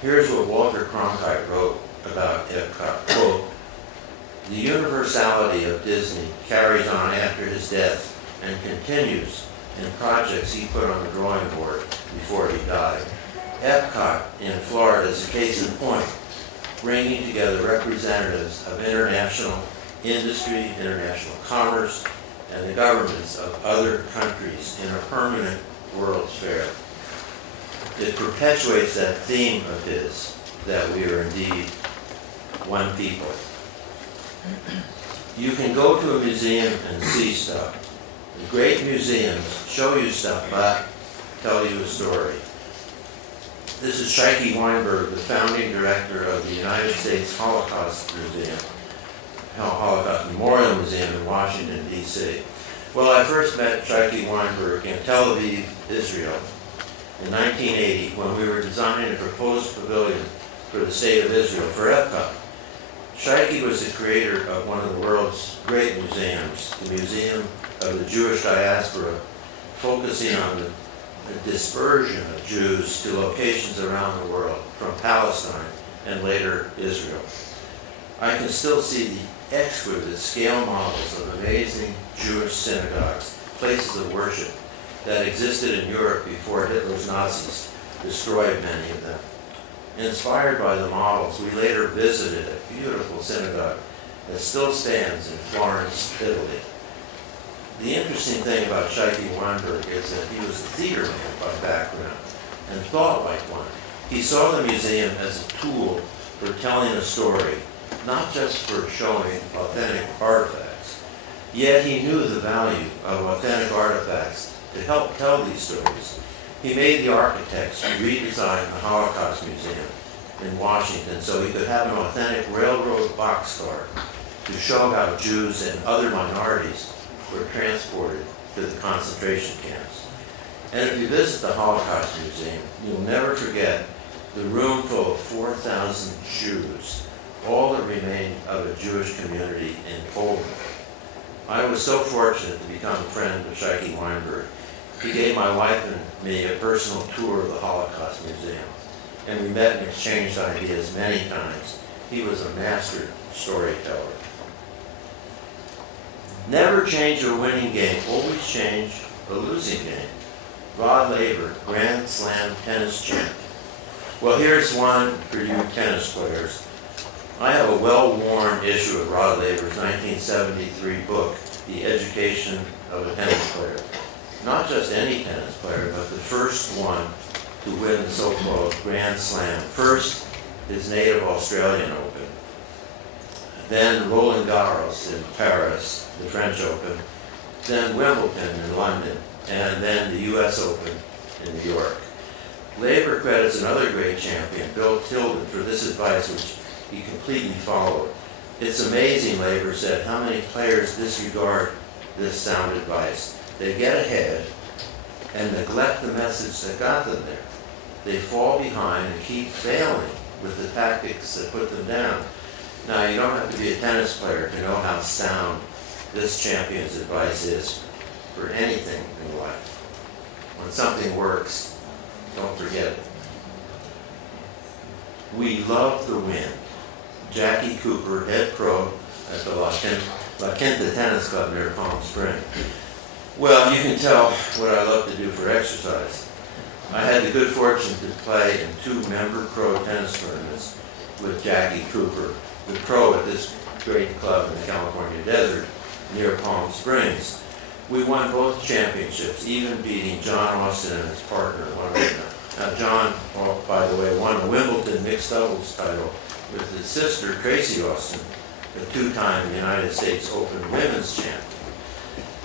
Here's what Walter Cronkite wrote about Epcot, quote, "The universality of Disney carries on after his death and continues in projects he put on the drawing board before he died. Epcot in Florida is a case in point, bringing together representatives of international industry, international commerce, and the governments of other countries in a permanent World's Fair. It perpetuates that theme of his, that we are indeed one people." You can go to a museum and see stuff. The great museums show you stuff, but tell you a story. This is Shaiki Weinberg, the founding director of the United States Holocaust Museum, Holocaust Memorial Museum in Washington, D.C. Well, I first met Shaiki Weinberg in Tel Aviv, Israel, in 1980 when we were designing a proposed pavilion for the state of Israel for Epcot. Shaiki was the creator of one of the world's great museums, the Museum of the Jewish Diaspora, focusing on the dispersion of Jews to locations around the world, from Palestine and later Israel. I can still see the exquisite scale models of amazing Jewish synagogues, places of worship, that existed in Europe before Hitler's Nazis destroyed many of them. Inspired by the models, we later visited a beautiful synagogue that still stands in Florence, Italy. The interesting thing about Shaiki Weinberg is that he was a theater man by background and thought like one. He saw the museum as a tool for telling a story, not just for showing authentic artifacts. Yet he knew the value of authentic artifacts to help tell these stories. He made the architects redesign the Holocaust Museum in Washington so he could have an authentic railroad boxcar to show how Jews and other minorities were transported to the concentration camps. And if you visit the Holocaust Museum, you'll never forget the room full of 4,000 Jews, all that remained of a Jewish community in Poland. I was so fortunate to become a friend of Shaiki Weinberg. He gave my wife and me a personal tour of the Holocaust Museum, and we met and exchanged ideas many times. He was a master storyteller. Never change a winning game, always change a losing game. Rod Laver, Grand Slam tennis champ. Well, here's one for you tennis players. I have a well-worn issue of Rod Laver's 1973 book, The Education of a Tennis Player. Not just any tennis player, but the first one to win the so-called Grand Slam. First, his native Australian Open. Then Roland Garros in Paris, the French Open. Then Wimbledon in London. And then the US Open in New York. Laver credits another great champion, Bill Tilden, for this advice, which he completely followed. It's amazing, Laver said, how many players disregard this sound advice. They get ahead and neglect the message that got them there. They fall behind and keep failing with the tactics that put them down. Now, you don't have to be a tennis player to know how sound this champion's advice is for anything in life. When something works, don't forget it. We love the win. Jackie Cooper, head pro at the La Quinta Tennis Club near Palm Springs. Well, you can tell what I love to do for exercise. I had the good fortune to play in 2 member pro tennis tournaments with Jackie Cooper, the pro at this great club in the California desert near Palm Springs. We won both championships, even beating John Austin and his partner. Now, John, by the way, won a Wimbledon mixed doubles title with his sister, Tracy Austin, a 2-time United States Open women's champion.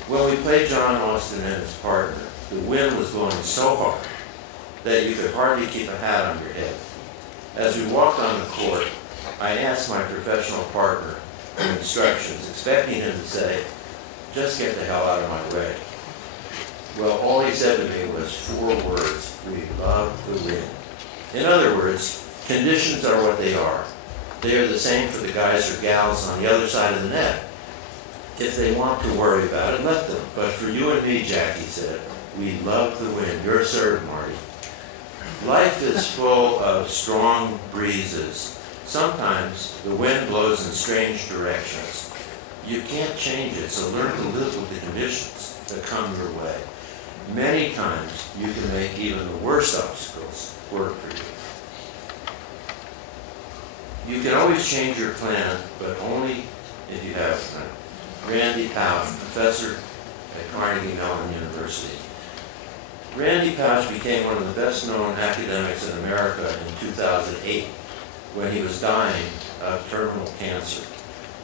When we played John Austin and his partner, the wind was blowing so hard that you could hardly keep a hat on your head. As we walked on the court, I asked my professional partner for instructions, expecting him to say, "Just get the hell out of my way." Well, all he said to me was 4 words: "We love the wind." In other words, conditions are what they are. They are the same for the guys or gals on the other side of the net. If they want to worry about it, let them. But for you and me, Jackie said, we love the wind. Your serve, Marty. Life is full of strong breezes. Sometimes the wind blows in strange directions. You can't change it, so learn to live with the conditions that come your way. Many times you can make even the worst obstacles work for you. You can always change your plan, but only if you have a plan. Randy Pausch, professor at Carnegie Mellon University. Randy Pausch became one of the best-known academics in America in 2008 when he was dying of terminal cancer.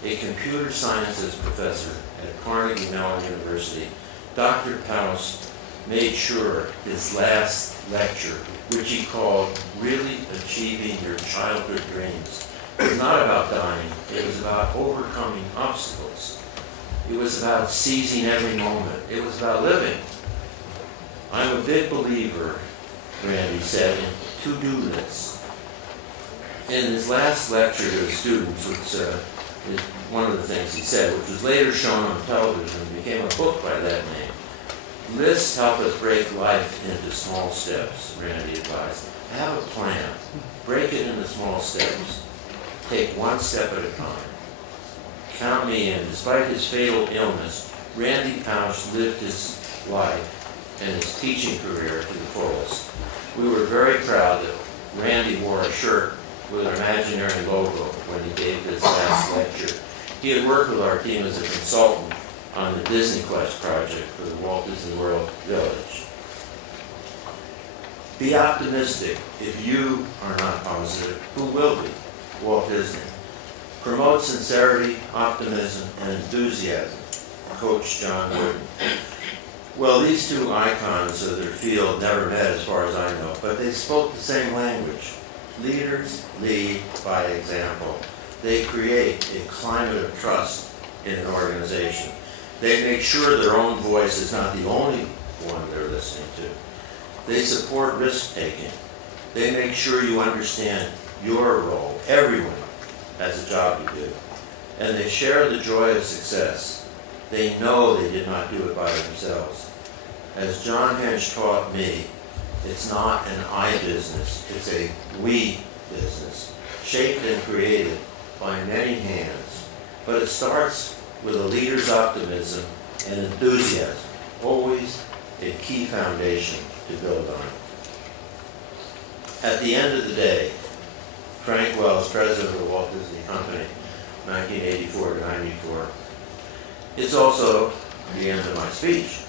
A computer sciences professor at Carnegie Mellon University, Dr. Pausch made sure his last lecture, which he called Really Achieving Your Childhood Dreams, was not about dying, it was about overcoming obstacles. It was about seizing every moment. It was about living. I'm a big believer, Randy said, in to-do lists. In his last lecture to his students, which is one of the things he said, which was later shown on television and became a book by that name, lists help us break life into small steps, Randy advised. Have a plan. Break it into small steps. Take one step at a time. Count me in. Despite his fatal illness, Randy Pausch lived his life and his teaching career to the fullest. We were very proud that Randy wore a shirt with an Imagineering logo when he gave his last lecture. He had worked with our team as a consultant on the Disney Quest project for the Walt Disney World Village. Be optimistic. If you are not positive, who will be? Walt Disney. Promote sincerity, optimism, and enthusiasm. Coach John Wooden. Well, these 2 icons of their field never met as far as I know, but they spoke the same language. Leaders lead by example. They create a climate of trust in an organization. They make sure their own voice is not the only one they're listening to. They support risk-taking. They make sure you understand your role. Everyone has a job to do. And they share the joy of success. They know they did not do it by themselves. As John Hench taught me, it's not an I business, it's a we business, shaped and created by many hands, but it starts with a leader's optimism and enthusiasm, always a key foundation to build on. At the end of the day, Frank Wells, president of the Walt Disney Company, 1984 to 94, it's also the end of my speech.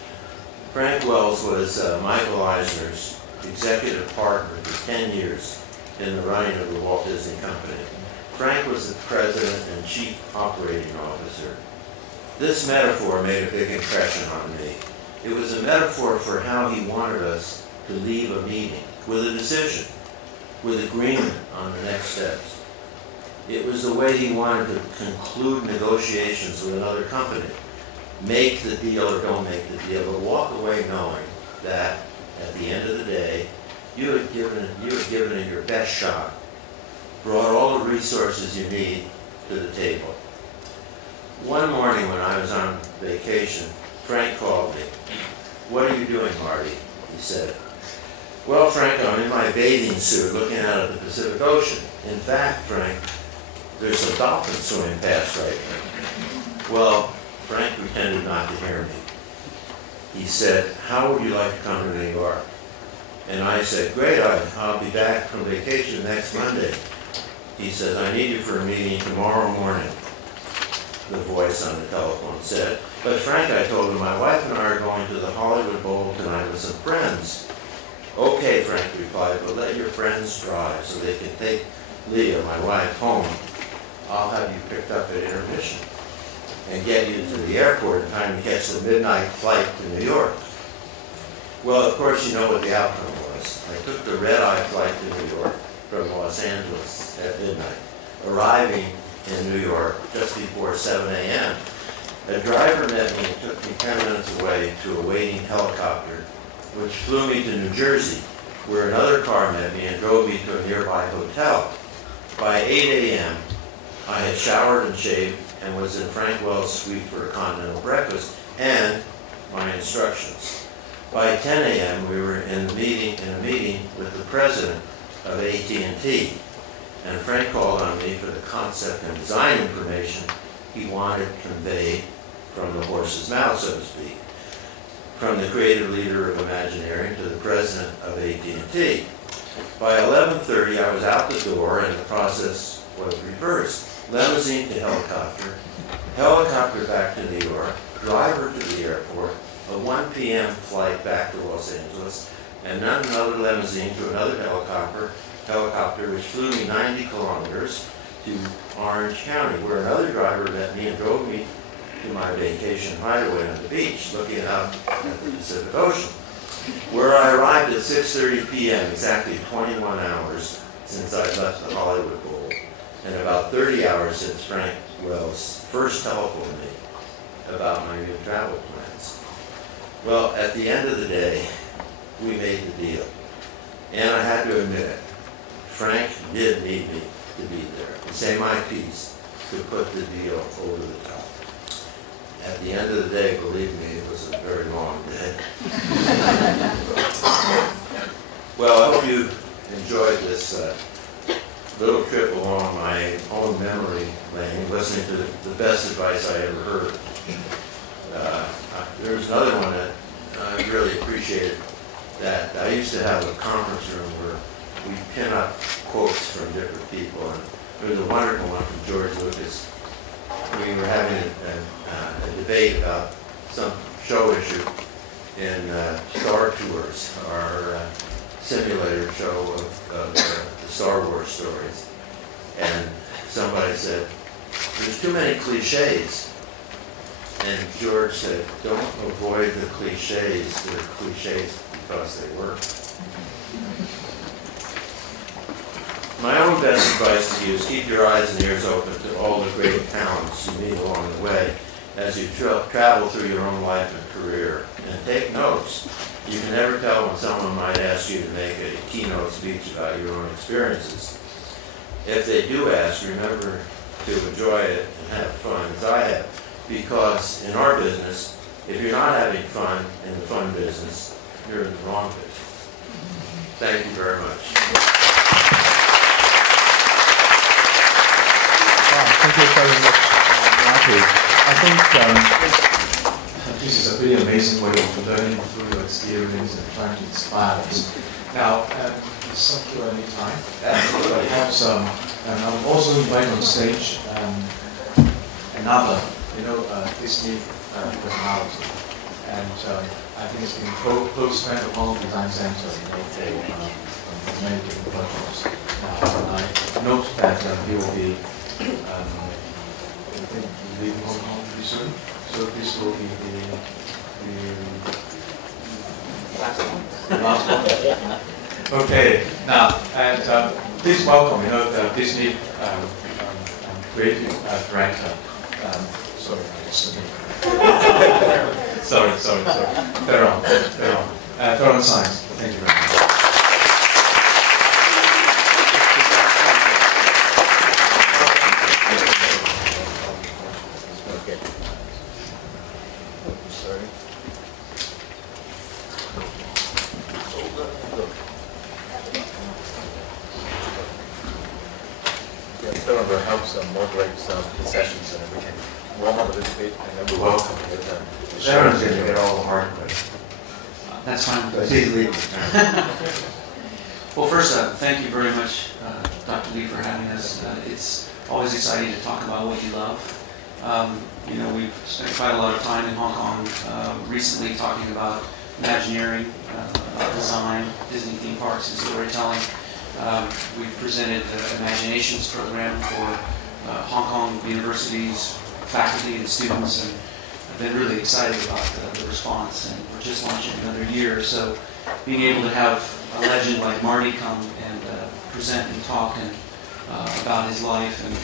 Frank Wells was Michael Eisner's executive partner for 10 years in the running of the Walt Disney Company. Frank was the president and chief operating officer. This metaphor made a big impression on me. It was a metaphor for how he wanted us to leave a meeting with a decision, with agreement on the next steps. It was the way he wanted to conclude negotiations with another company. Make the deal or don't make the deal, but walk away knowing that at the end of the day, you had given it your best shot, brought all the resources you need to the table. One morning when I was on vacation, Frank called me. "What are you doing, Marty?" he said. "Well, Frank, I'm in my bathing suit looking out at the Pacific Ocean. In fact, Frank, there's a dolphin swimming past right now." Well, Frank pretended not to hear me. He said, "How would you like to come to New York?" And I said, "Great, I'll be back from vacation next Monday." He says, "I need you for a meeting tomorrow morning," the voice on the telephone said. "But Frank," I told him, "my wife and I are going to the Hollywood Bowl tonight with some friends." "Okay," Frank replied, "but let your friends drive so they can take Leah, my wife, home. I'll have you picked up at intermission and get you to the airport in time to catch the midnight flight to New York." Well, of course, you know what the outcome was. I took the red-eye flight to New York from Los Angeles at midnight, arriving in New York just before 7 a.m. A driver met me and took me 10 minutes away to a waiting helicopter, which flew me to New Jersey, where another car met me and drove me to a nearby hotel. By 8 a.m., I had showered and shaved and was in Frank Wells' suite for a continental breakfast and my instructions. By 10 a.m., we were in a meeting with the president of AT&T, and Frank called on me for the concept and design information he wanted conveyed from the horse's mouth, so to speak, from the creative leader of Imagineering to the president of AT&T. By 11:30, I was out the door, and the process was reversed. Limousine to helicopter, helicopter back to New York, driver to the airport, a 1 p.m. flight back to Los Angeles, and then another limousine to another helicopter which flew me 90 kilometers to Orange County, where another driver met me and drove me to my vacation hideaway on the beach, looking out at the Pacific Ocean, where I arrived at 6:30 p.m., exactly 21 hours since I left the Hollywood Bowl, and about 30 hours since Frank Wells first telephoned me about my new travel plans. Well, at the end of the day, we made the deal. And I had to admit it, Frank did need me to be there and say my piece to put the deal over the top. At the end of the day, believe me, it was a very long day. Well, I hope you enjoyed this little trip along my own memory lane, listening to the best advice I ever heard. There's another one that I really appreciated, that I used to have a conference room where we pin up quotes from different people, and there was a wonderful one from George Lucas. We were having a debate about some show issue in Star Tours, our simulator show of the Star Wars stories. And somebody said, "There's too many cliches." And George said, "Don't avoid the cliches. They're cliches because they work." My own best advice to you is keep your eyes and ears open to all the great talents you meet along the way as you travel through your own life and career. And take notes. You can never tell when someone might ask you to make a keynote speech about your own experiences. If they do ask, remember to enjoy it and have fun, as I have. Because in our business, if you're not having fun in the fun business, you're in the wrong business. Thank you very much. Thank you very much, Marty. I think this is a really amazing way of learning through your experience and trying to inspire us. Now, some Q&A time. Perhaps I will also invite on stage another, Disney personality, and I think it's been close friend of Hong Kong Design Center, for many different projects. Now, I note that he will be leaving Hong Kong pretty soon, so this will be the last one. Okay, now, and please welcome, the Disney creative director. Sorry, I just sorry. Theron Science. Thank you very much. Helps moderate the sessions, and we can warm up a little bit, and then we welcome with Sharon's going to get all the hard way. That's fine. Please leave. Well, first, thank you very much, Dr. Lee, for having us. It's always exciting to talk about what you love. We've spent quite a lot of time in Hong Kong recently talking about Imagineering, design, Disney theme parks, and storytelling. We've presented the Imaginations program for Hong Kong universities, faculty, and students, and I've been really excited about the response. And we're just launching another year, so being able to have a legend like Marty come and present and talk about his life, and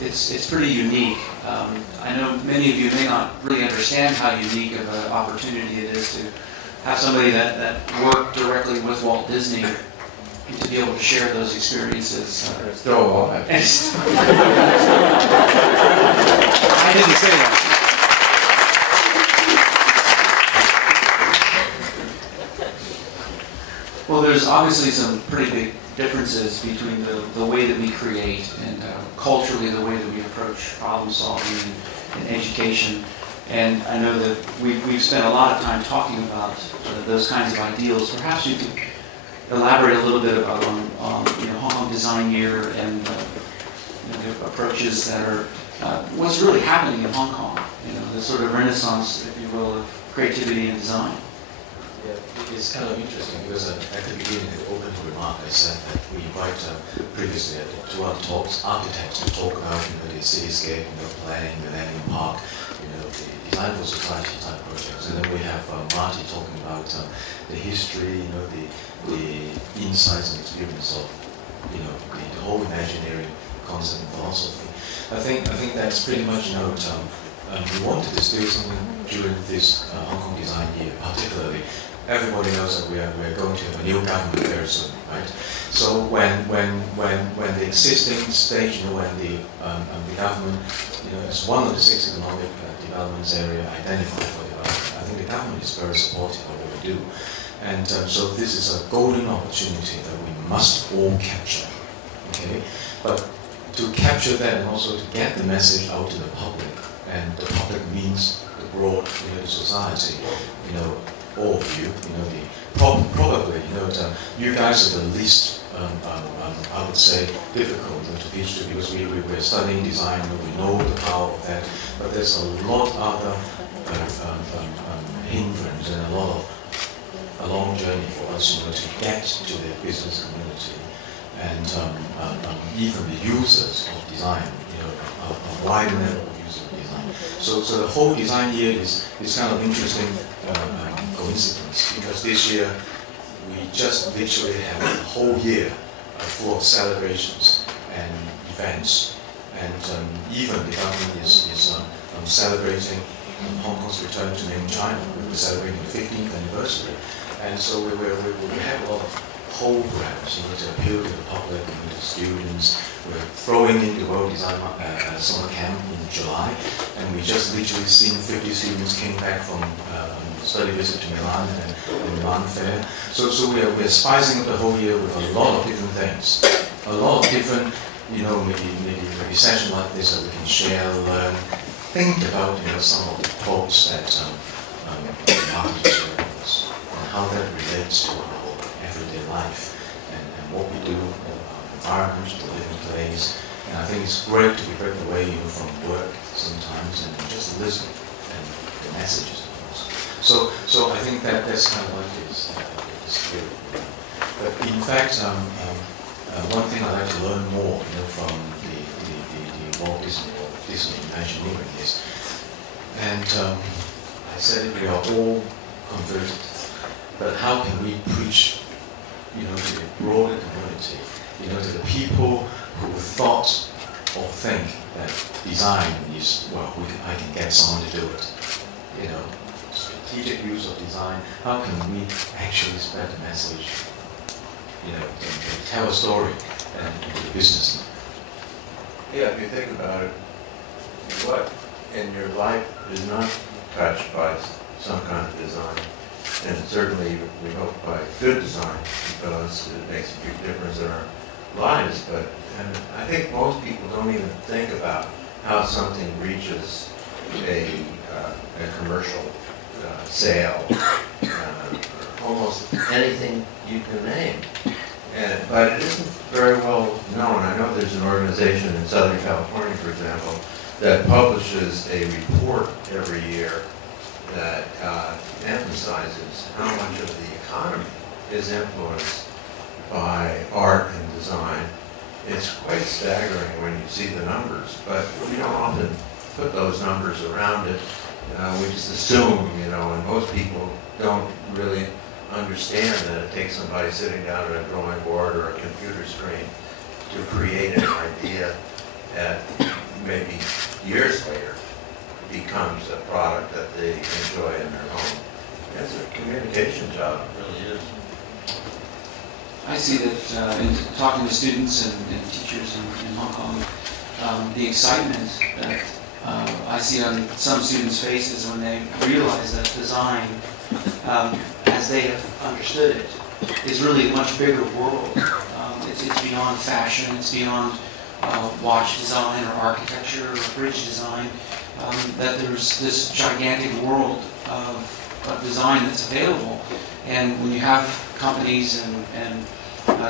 it's pretty unique. I know many of you may not really understand how unique of an opportunity it is to have somebody that worked directly with Walt Disney to be able to share those experiences. I didn't say that. Well, there's obviously some pretty big differences between the way that we create and culturally the way that we approach problem solving and education. And I know that we've spent a lot of time talking about those kinds of ideals. Perhaps you could elaborate a little bit about on Hong Kong Design Year and the approaches that are what's really happening in Hong Kong. The sort of renaissance, if you will, of creativity and design. Yeah, it's kind of interesting because at the beginning, the opening remark, I said that we invite previously to our talks architects to talk about the cityscape, planning, the landing park, the design for society type projects, and then we have Marty talking about the history, the insights and experience of the whole Imagineering concept and philosophy. I think that's pretty much we wanted to do something during this Hong Kong Design Year, particularly. Everybody knows that we're going to have a new government very soon, right? So when the existing stage, when the government, as one of the 6 economic developments area identified for development, I think the government is very supportive of what we do. And so this is a golden opportunity that we must all capture, okay? But to capture that and also to get the message out to the public, and the public means the broad, the society, all of you, probably, you guys are the least, I would say, difficult to teach to, because we're studying design, we know the power of that, but there's a lot other hindrance and a long journey for us, to get to the business community, and even the users of design, a wide level of users of design. So the whole design year is kind of interesting coincidence, because this year we just literally have a whole year full of celebrations and events, and even the government is celebrating Hong Kong's return to mainland China. We're celebrating the 15th anniversary, and so we have a lot of programs to appeal to the public and to students. We're throwing in the World Design Summer Camp in July, and we just literally seen 50 students came back from study visit to Milan and Milan Fair. So we're spicing up the whole year with a lot of different things, a lot of different you know, maybe a session like this that we can share, learn, think about, you know, some of the quotes that Martin shared with us, and how that relates to our everyday life, and what we do, our environment, the living place. And I think it's great to be break away, you know, from work sometimes and just listen and the messages, of course. So I think that's kind of like this spirit. But in fact, one thing I'd like to learn more, you know, from the Walt Disney Imagineering is, and I said it, we are all converted, but how can we preach, you know, to the broader community, you know, to the people who thought or think that design is, well, I can get someone to do it, you know, strategic use of design. How can we actually spread the message, you know, and tell a story and do the business? Yeah, if you think about it, what in your life is not touched by some kind of design? And certainly we hope by good design, because it makes a big difference in our lives. But I think most people don't even think about how something reaches a commercial sale, almost anything you can name. But it isn't very well known. I know there's an organization in Southern California, for example, that publishes a report every year that emphasizes how much of the economy is influenced by art and design. It's quite staggering when you see the numbers, but we don't often put those numbers around it. We just assume, you know, and most people don't really understand that it takes somebody sitting down at a drawing board or a computer screen to create an idea that maybe years later becomes a product that they enjoy in their home. It's a communication job, it really is. I see that in talking to students and teachers in Hong Kong, the excitement that I see on some students' faces when they realize that design, as they have understood it, is really a much bigger world. It's beyond fashion, it's beyond watch design or architecture or bridge design, that there's this gigantic world of design that's available. And when you have companies and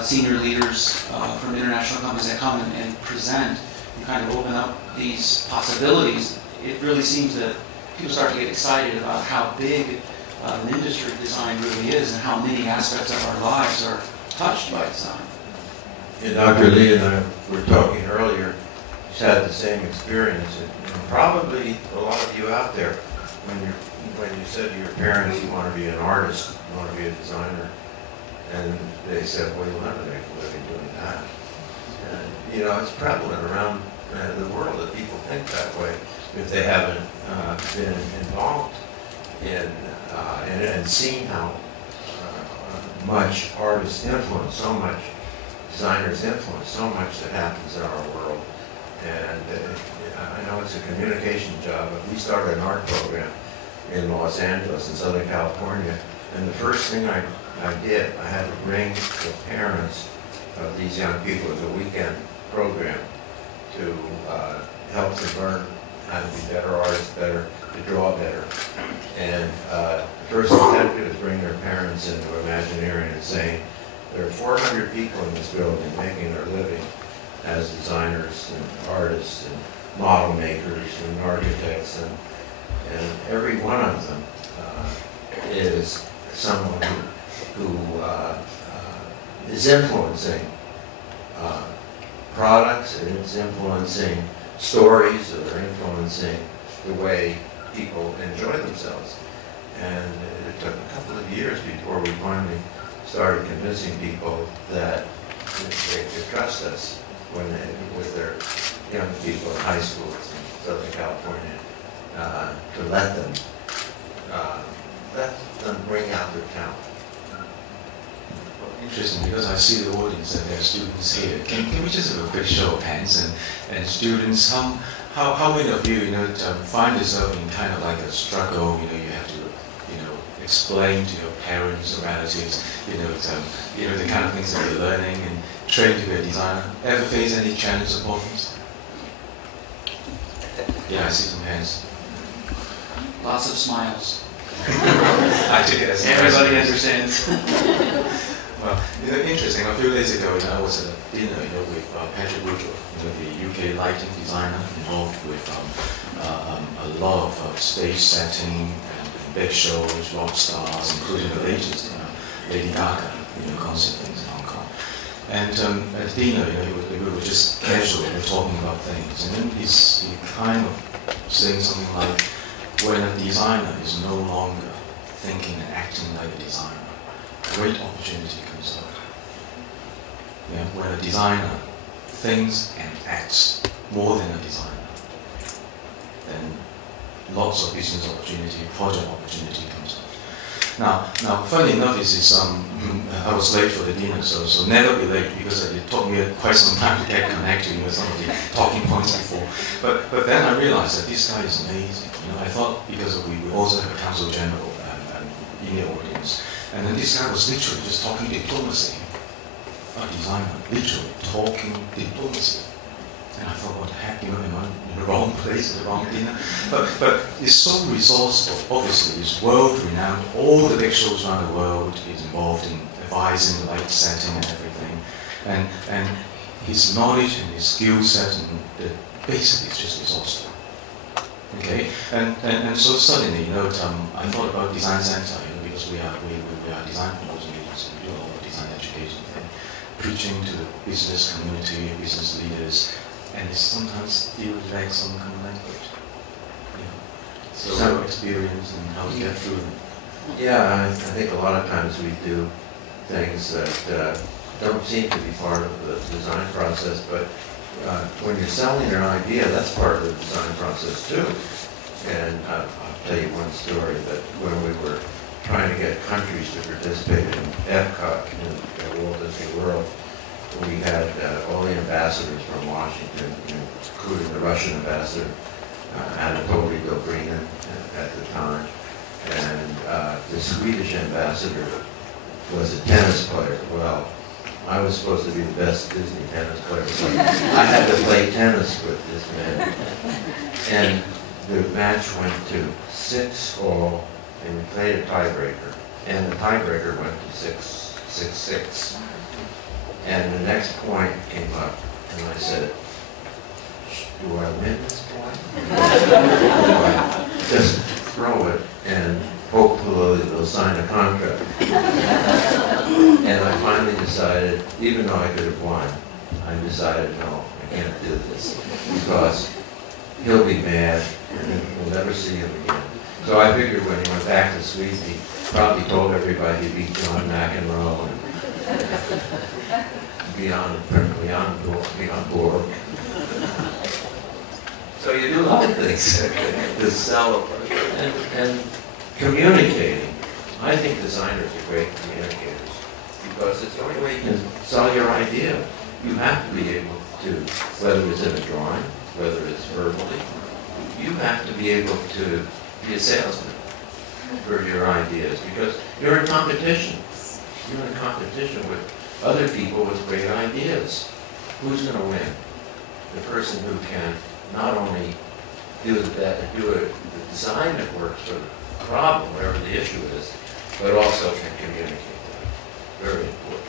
senior leaders from international companies that come and present and kind of open up these possibilities, it really seems that people start to get excited about how big an industry design really is and how many aspects of our lives are touched by design. Yeah, Dr. Lee and I were talking earlier, just had the same experience, and probably a lot of you out there, when you said to your parents you want to be an artist, you want to be a designer, and they said, well, you'll never make a living doing that. And, you know, it's prevalent around the world that people think that way if they haven't been involved in and seen how much artists influence so much, designers influence so much that happens in our world. And I know it's a communication job, but we started an art program in Los Angeles, in Southern California, and the first thing I did, I had to bring the parents of these young people as a weekend program to help them learn how to be better artists, better, to draw better. And the first attempt was bring their parents into Imagineering and saying, there are 400 people in this building making their living as designers and artists and model makers and architects, and every one of them is someone who is influencing products, and it's influencing stories, or they're influencing the way people enjoy themselves. And it took a couple of years before we finally started convincing people that they could trust us when with their young people in high schools in Southern California, to let them bring out their talent. Interesting, because I see the audience and there are students here. Can we just have a quick show of hands and students? How many of you, find yourself in kind of like a struggle? You have to, explain to your parents or relatives, the kind of things that you're learning and training to be a designer? Ever face any challenges or problems? Yeah, I see some hands. Lots of smiles. I take it as everybody understands. Well, interesting. A few days ago, I was at a dinner, with Patrick Woodrow, the UK lighting designer, involved with a lot of stage setting and big shows, rock stars, including the latest, Lady Gaga, concert things in Hong Kong. And at dinner, we were just casually talking about things, and then he kind of saying something like, when a designer is no longer thinking and acting like a designer, great opportunity comes out. Yeah, when a designer thinks and acts more than a designer, then lots of business opportunity, project opportunity comes out. Now, funny enough, I was late for the dinner, so never be late, because it took me quite some time to get connected with some of the talking points before. But then I realized that this guy is amazing. I thought, because we also have a Counsel General in the audience, and then this guy was literally just talking diplomacy. A designer, literally talking diplomacy. And I thought, what the heck, am I in the wrong place at the wrong dinner? But it's so resourceful. Obviously, it's world-renowned. All the big shows around the world is involved in advising, light setting, and everything. And his knowledge and his skill set, and basically, it's just resourceful. Okay, and so suddenly, I thought about Design Center, because we are design promotion agency, we do a lot of design education thing, preaching to the business community, business leaders, and it sometimes still lacks some common language. So experience and how to get through it. Yeah, I think a lot of times we do things that don't seem to be part of the design process, but when you're selling an idea, that's part of the design process too. And I'll tell you one story, that when we were trying to get countries to participate in Epcot in Walt Disney World, we had all the ambassadors from Washington, including the Russian ambassador, Anecdotes at the time, and the Swedish ambassador was a tennis player. Well, I was supposed to be the best Disney tennis player, so I had to play tennis with this man. And the match went to 6-all, and we played a tiebreaker. And the tiebreaker went to 6-6. And the next point came up, and I said, do I win this point? Do I just throw it and hopefully they'll sign a contract? And I finally decided, even though I could have won, I decided, no, I can't do this, because he'll be mad and we'll never see him again. So I figured when he went back to Sweden, he probably told everybody he beat John McEnroe and beyond board. So you do a lot of things to sell and communicating. I think designers are great communicators, because it's the only way you can sell your idea. You have to be able to, whether it's in a drawing, whether it's verbally, you have to be able to be a salesman for your ideas, because you're in competition. You're in competition with other people with great ideas. Who's going to win? The person who can not only do the design that works for the problem, whatever the issue is, but also can communicate that. Very important.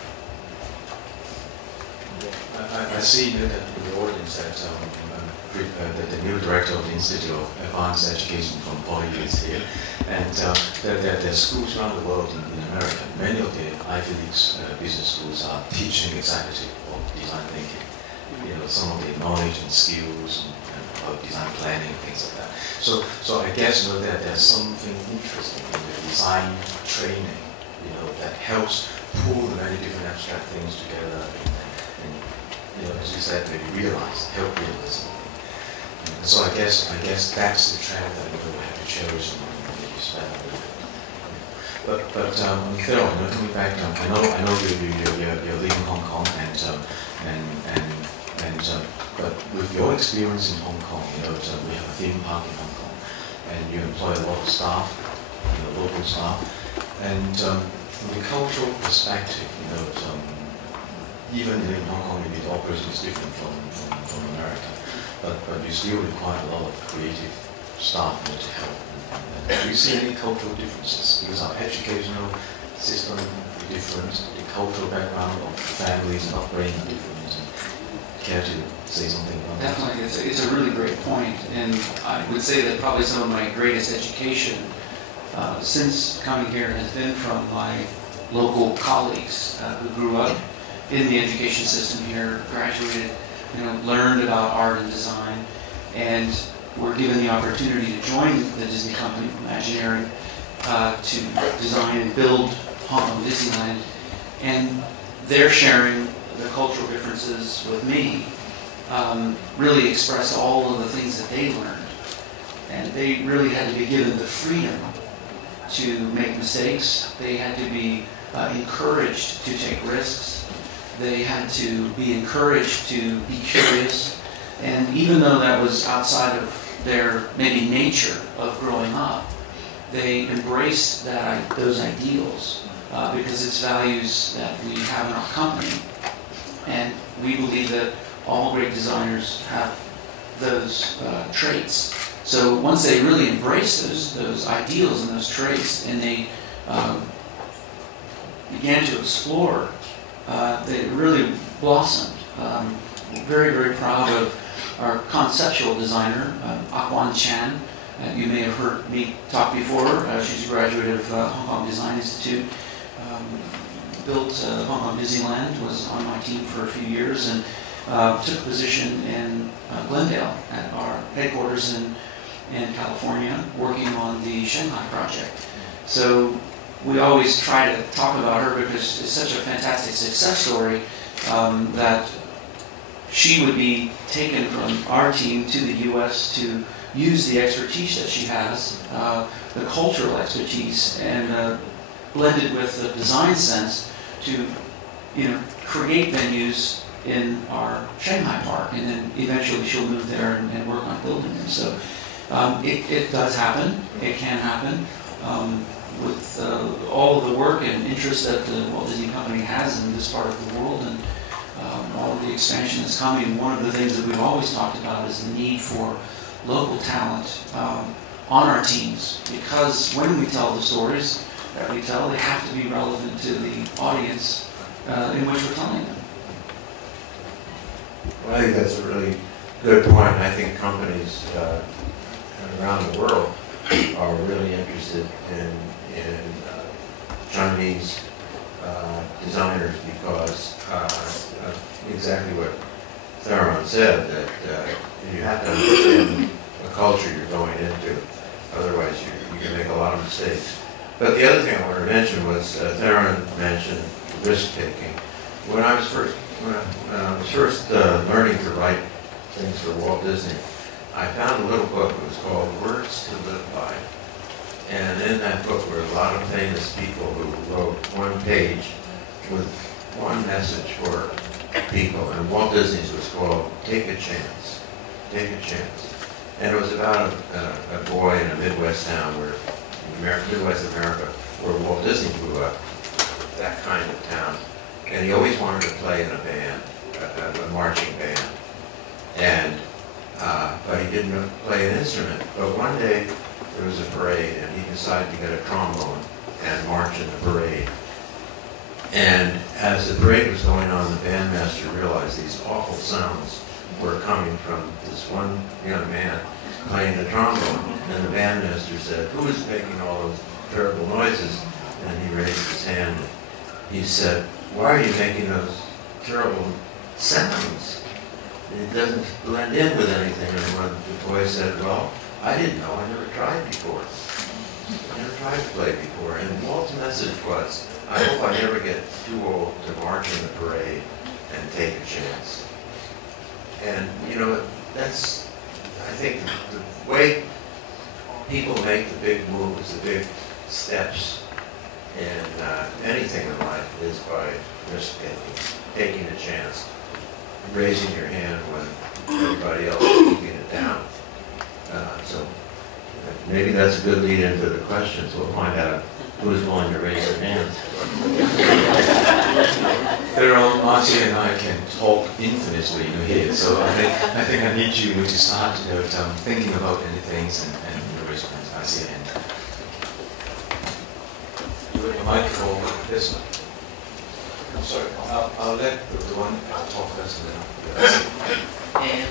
I see that the audience that the new director of the Institute of Advanced Education from Poly is here, and there are schools around the world in America. Many of the Ivy League business schools are teaching executive of design thinking. Some of the knowledge and skills and about design planning and things like that. So I guess that there's something interesting in the design training, that helps pull the many different abstract things together and as you said, maybe help realize something. And so I guess that's the trend that we have to cherish and respect. But Phil, coming back, I know you're leaving Hong Kong, but with your experience in Hong Kong, we have a theme park in Hong Kong, and you employ a lot of staff, local staff. And from the cultural perspective, even in Hong Kong, maybe the operation is different from America, but you still require a lot of creative staff to help. Do you see any cultural differences? Because our educational system is different, the cultural background of families and upbringing is different. Care to say something about that? Definitely, it's a really great point, and I would say that probably some of my greatest education since coming here has been from my local colleagues who grew up in the education system here, graduated, learned about art and design, and were given the opportunity to join the Disney company, Imagineering, to design and build Hong Kong Disneyland, and they're sharing the cultural differences with me, really express all of the things that they learned, and they really had to be given the freedom to make mistakes. They had to be encouraged to take risks. They had to be encouraged to be curious. And even though that was outside of their maybe nature of growing up, they embraced those ideals because it's values that we have in our company. And we believe that all great designers have those traits. So once they really embrace those ideals and those traits, and they began to explore, they really blossomed. Very, very proud of our conceptual designer, Akwan Chan. You may have heard me talk before. She's a graduate of Hong Kong Design Institute. Built Hong Kong Disneyland, was on my team for a few years, and took a position in Glendale at our headquarters in California, working on the Shanghai project. So we always try to talk about her because it's such a fantastic success story that she would be taken from our team to the U.S. to use the expertise that she has, the cultural expertise, and blend it with the design sense to, create venues in our Shanghai park, and then eventually she'll move there and work on building them. So it does happen. It can happen. With all of the work and interest that the Walt Disney Company has in this part of the world, and all of the expansion that's coming, one of the things that we've always talked about is the need for local talent on our teams, because when we tell the stories that we tell, they have to be relevant to the audience in which we're telling them. Well, I think that's a really good point. I think companies around the world are really interested in Chinese designers because exactly what Theron said, that you have to understand the culture you're going into. Otherwise, you can make a lot of mistakes. But the other thing I wanted to mention was Theron mentioned risk-taking. When I was first learning to write things for Walt Disney, I found a little book that was called Words to Live By. And in that book were a lot of famous people who wrote one page with one message for people. And Walt Disney's was called Take a Chance. Take a Chance. And it was about a boy in a Midwest town Midwest America, where Walt Disney grew up, that kind of town. And he always wanted to play in a band, a marching band. And but he didn't play an instrument. But one day there was a parade, and he decided to get a trombone and march in the parade. And as the parade was going on, the bandmaster realized these awful sounds were coming from this one young man playing the trombone. And the bandmaster said, "Who is making all those terrible noises?" And he raised his hand. And he said, "Why are you making those terrible sounds? It doesn't blend in with anything." And the boy said, "Well, I didn't know. I never tried before. I never tried to play before." And Walt's message was, "I hope I never get too old to march in the parade and take a chance." And, that's, I think, the way people make the big moves, the big steps in anything in life is by risk-taking, taking a chance, raising your hand when everybody else is keeping it down. So maybe that's a good lead into the questions. We'll find out Who's willing to raise their hands? Marty and I can talk infinitely here, so I think I need you to start thinking about any things and raise your hands. I see a hand. You got your microphone, this one. I'm sorry, I'll let the one talk first and then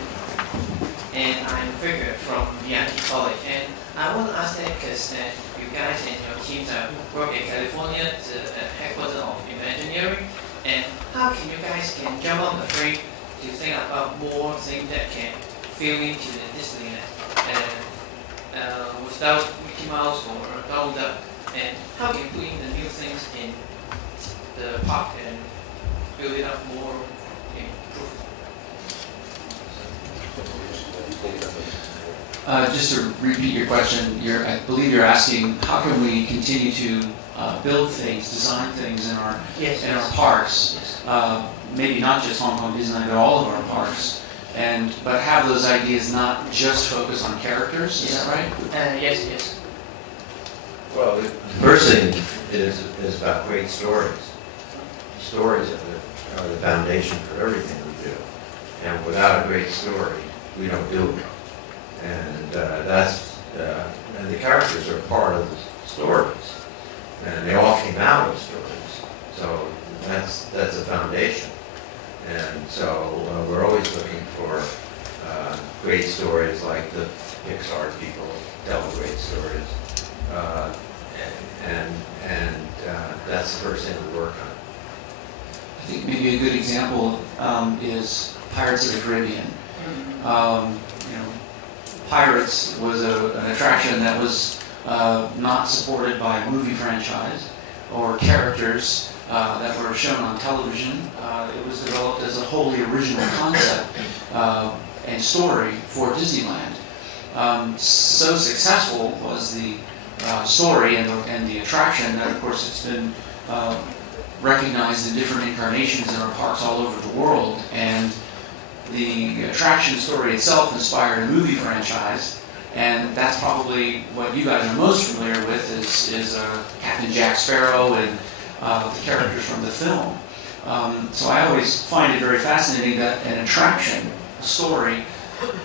and I'm Figure from Yale College, and I want to ask that because you guys and your teams work in California, the headquarters of Imagineering, and how can you guys jump on the train to think about more things that can fill into the Disneyland without Mickey Mouse or Donald Duck, and how can you put in the new things in the park and build it up more improved? Just to repeat your question, I believe you're asking how can we continue to build things, design things in our our parks, maybe not just Hong Kong Disneyland, but all of our parks, but have those ideas not just focus on characters. Is that right? Yes. Well, the first thing is about great stories. Stories are the foundation for everything we do, and without a great story, we don't do it. And and the characters are part of the stories, and they all came out of stories. So that's a foundation. And so we're always looking for great stories, like the Pixar people tell great stories, and that's the first thing we work on. I think maybe a good example is Pirates of the Caribbean. Pirates was an attraction that was not supported by a movie franchise or characters that were shown on television. It was developed as a wholly original concept and story for Disneyland. So successful was the story and the attraction that, of course, it's been recognized in different incarnations in our parks all over the world. And the attraction story itself inspired a movie franchise, and that's probably what you guys are most familiar with is Captain Jack Sparrow and the characters from the film. So I always find it very fascinating that an attraction, a story,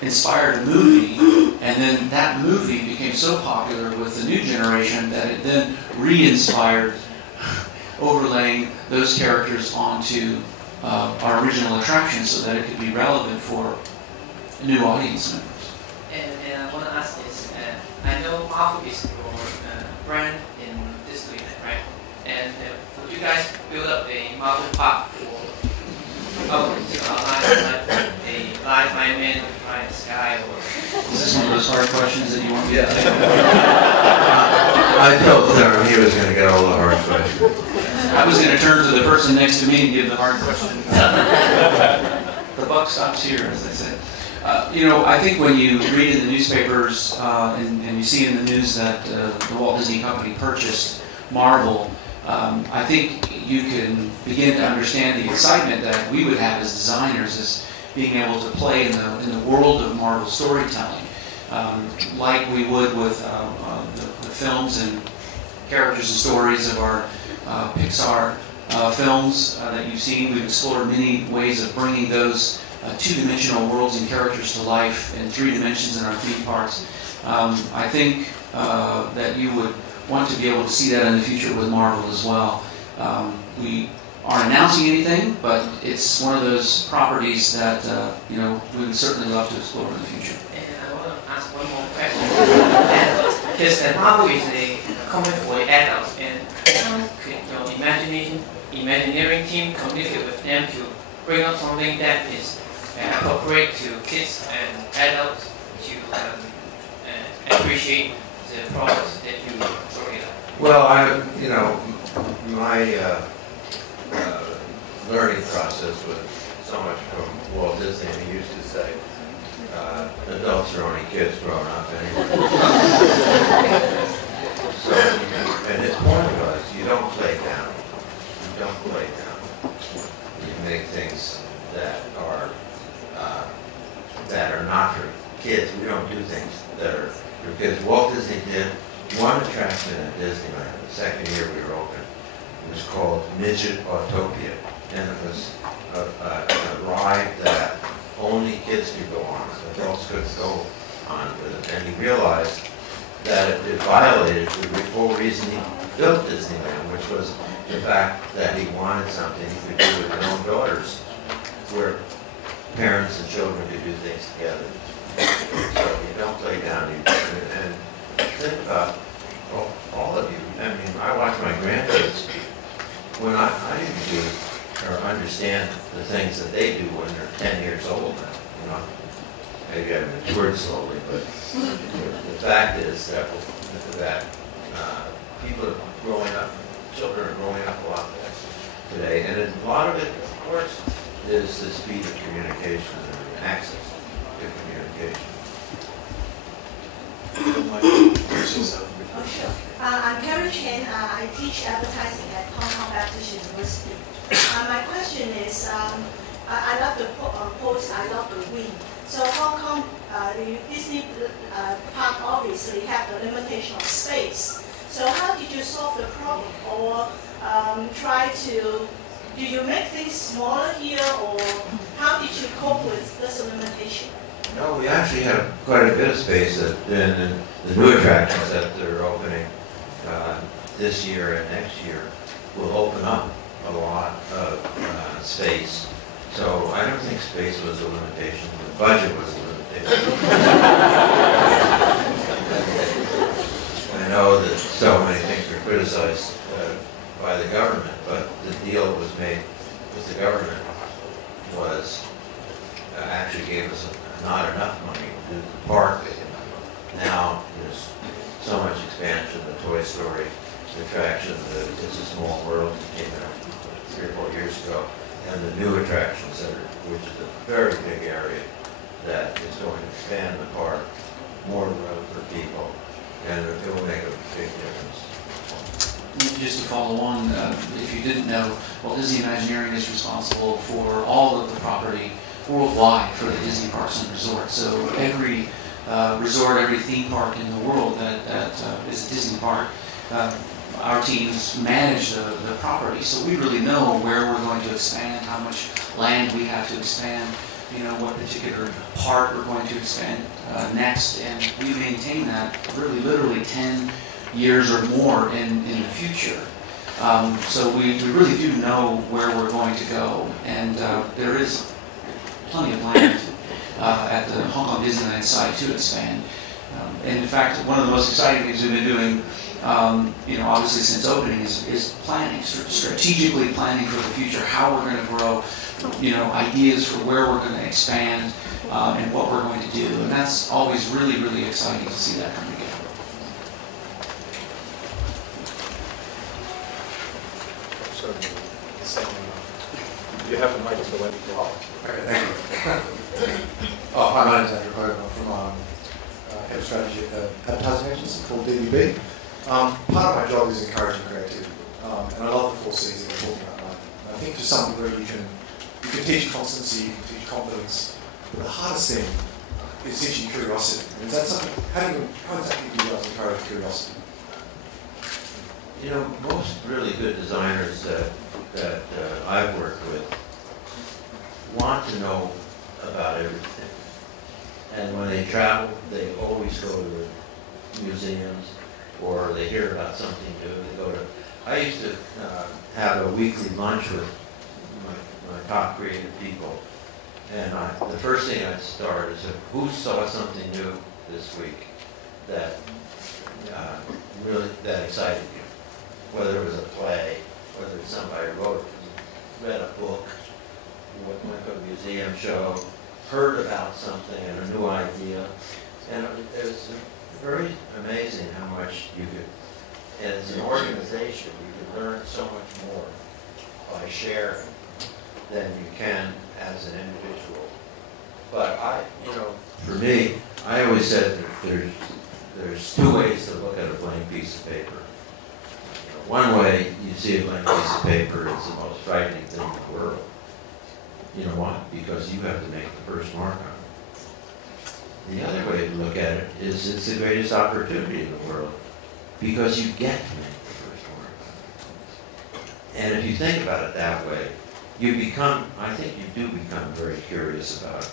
inspired a movie, and then that movie became so popular with the new generation that it then re-inspired overlaying those characters onto our original attraction so that it could be relevant for new audience members. And I want to ask this, I know Marvel is your brand in Disneyland, right? And would you guys build up a Marvel park for a live Iron Man to fly in the sky? Or is this one of those hard questions that you want me to take? I told Thurman he was going to get all the hard questions. I was going to turn to the person next to me and give the hard question. The buck stops here, as they say. I think when you read in the newspapers and you see in the news that the Walt Disney Company purchased Marvel, I think you can begin to understand the excitement that we would have as designers as being able to play in the world of Marvel storytelling, like we would with the films and characters and stories of our Pixar films that you've seen. We've explored many ways of bringing those two-dimensional worlds and characters to life in 3 dimensions in our theme parks. I think that you would want to be able to see that in the future with Marvel as well. We aren't announcing anything, but it's one of those properties that we would certainly love to explore in the future. And I want to ask one more question. Because Marvel is a comic for adults, and how could your Imagineering team communicate with them to bring up something that is appropriate to kids and adults to appreciate the products that you bring up? Well, my learning process was so much from Walt Disney. He used to say, adults are only kids growing up anyway. And his point was, you don't play down. You don't play down. You make things that are not for kids. We don't do things that are for kids. Walt Disney did one attraction at Disneyland, second year we were open. It was called Midget Autopia, and it was a ride that only kids could go on. Adults couldn't go on with it. And he realized that it violated the whole reason he built Disneyland, which was the fact that he wanted something he could do with his own daughters, where parents and children could do things together. So you don't play down. And think about all of you. I mean, I watch my grandkids. When I didn't do or understand the things that they do when they're 10 years old now. You know, maybe I've matured slowly, but the fact is that people are growing up, children are growing up a lot faster today, and a lot of it, of course, is the speed of communication and access to communication. Oh, sure. I'm Carrie Chen. I teach advertising at Hong Kong Baptist University. My question is, I love the post, I love the wind. So Hong Kong, the Disney park obviously have the limitation of space. So how did you solve the problem? Or do you make things smaller here, or how did you cope with this limitation? No, we actually have quite a bit of space in the new attractions that they're opening this year and next year will open up a lot of space. So I don't think space was a limitation. The budget was a limitation. I know that so many things were criticized by the government, but the deal that was made with the government was actually gave us not enough money to do the park. Now there's so much expansion, the Toy Story attraction, It's a Small World came out 3 or 4 years ago, and the new attraction center, which is a very big area that is going to expand the park, more room for people, and it will make a big difference. Just to follow on, if you didn't know, Walt Disney Imagineering is responsible for all of the property worldwide for the Disney parks and resorts. So every resort, every theme park in the world that is a Disney park, our teams manage the property. So we really know where we're going to expand, how much land we have to expand, you know, what particular part we're going to expand next, and we maintain that really literally 10 years or more in the future. So we really do know where we're going to go, and there is plenty of land at the Hong Kong Disneyland site to expand. And in fact, one of the most exciting things we've been doing, you know, obviously since opening, is planning, sort of strategically planning for the future, how we're going to grow, you know, ideas for where we're going to expand and what we're going to do. And that's always really, really exciting to see that come together. So, you have the mic so when you talk. Okay, thank you. Hi, my name is Andrew Hogan. I'm from Head of Strategy at the advertising agency called DUB. Part of my job is encouraging creativity, and I love the 4 C's that we're talking about. I think to some degree you can teach constancy, you can teach confidence, but the hardest thing is teaching curiosity. And is that something? How exactly do you guys encourage curiosity? You know, most really good designers that I've worked with want to know about everything. And when they travel, they always go to museums, or they hear about something new. They go to. I used to have a weekly lunch with my top creative people, and the first thing I'd start is who saw something new this week that really excited you, whether it was a play, whether it's somebody read a book, went to a museum show, heard about something and a new idea, and it was very amazing how much you could, as an organization, you could learn so much more by sharing than you can as an individual. But for me, I always said that there's 2 ways to look at a blank piece of paper. One way, you see a blank piece of paper, it's the most frightening thing in the world. You know why? Because you have to make the first mark on it. The other way to look at it is it's the greatest opportunity in the world, because you get to make the first And if you think about it that way, you become, I think you do become very curious about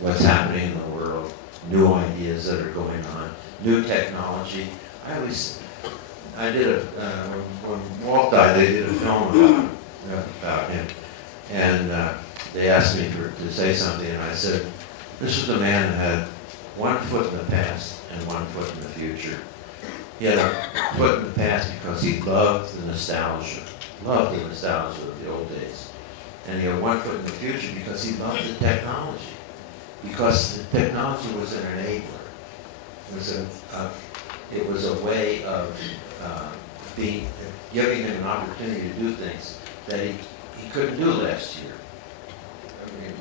what's happening in the world, new ideas that are going on, new technology. I did when Walt died, they did a film about him. And they asked me to say something, and I said, this was a man that had one foot in the past and one foot in the future. He had a foot in the past because he loved the nostalgia of the old days. And he had one foot in the future because he loved the technology. Because the technology was an enabler. It was a way of giving him an opportunity to do things that he couldn't do last year. I mean,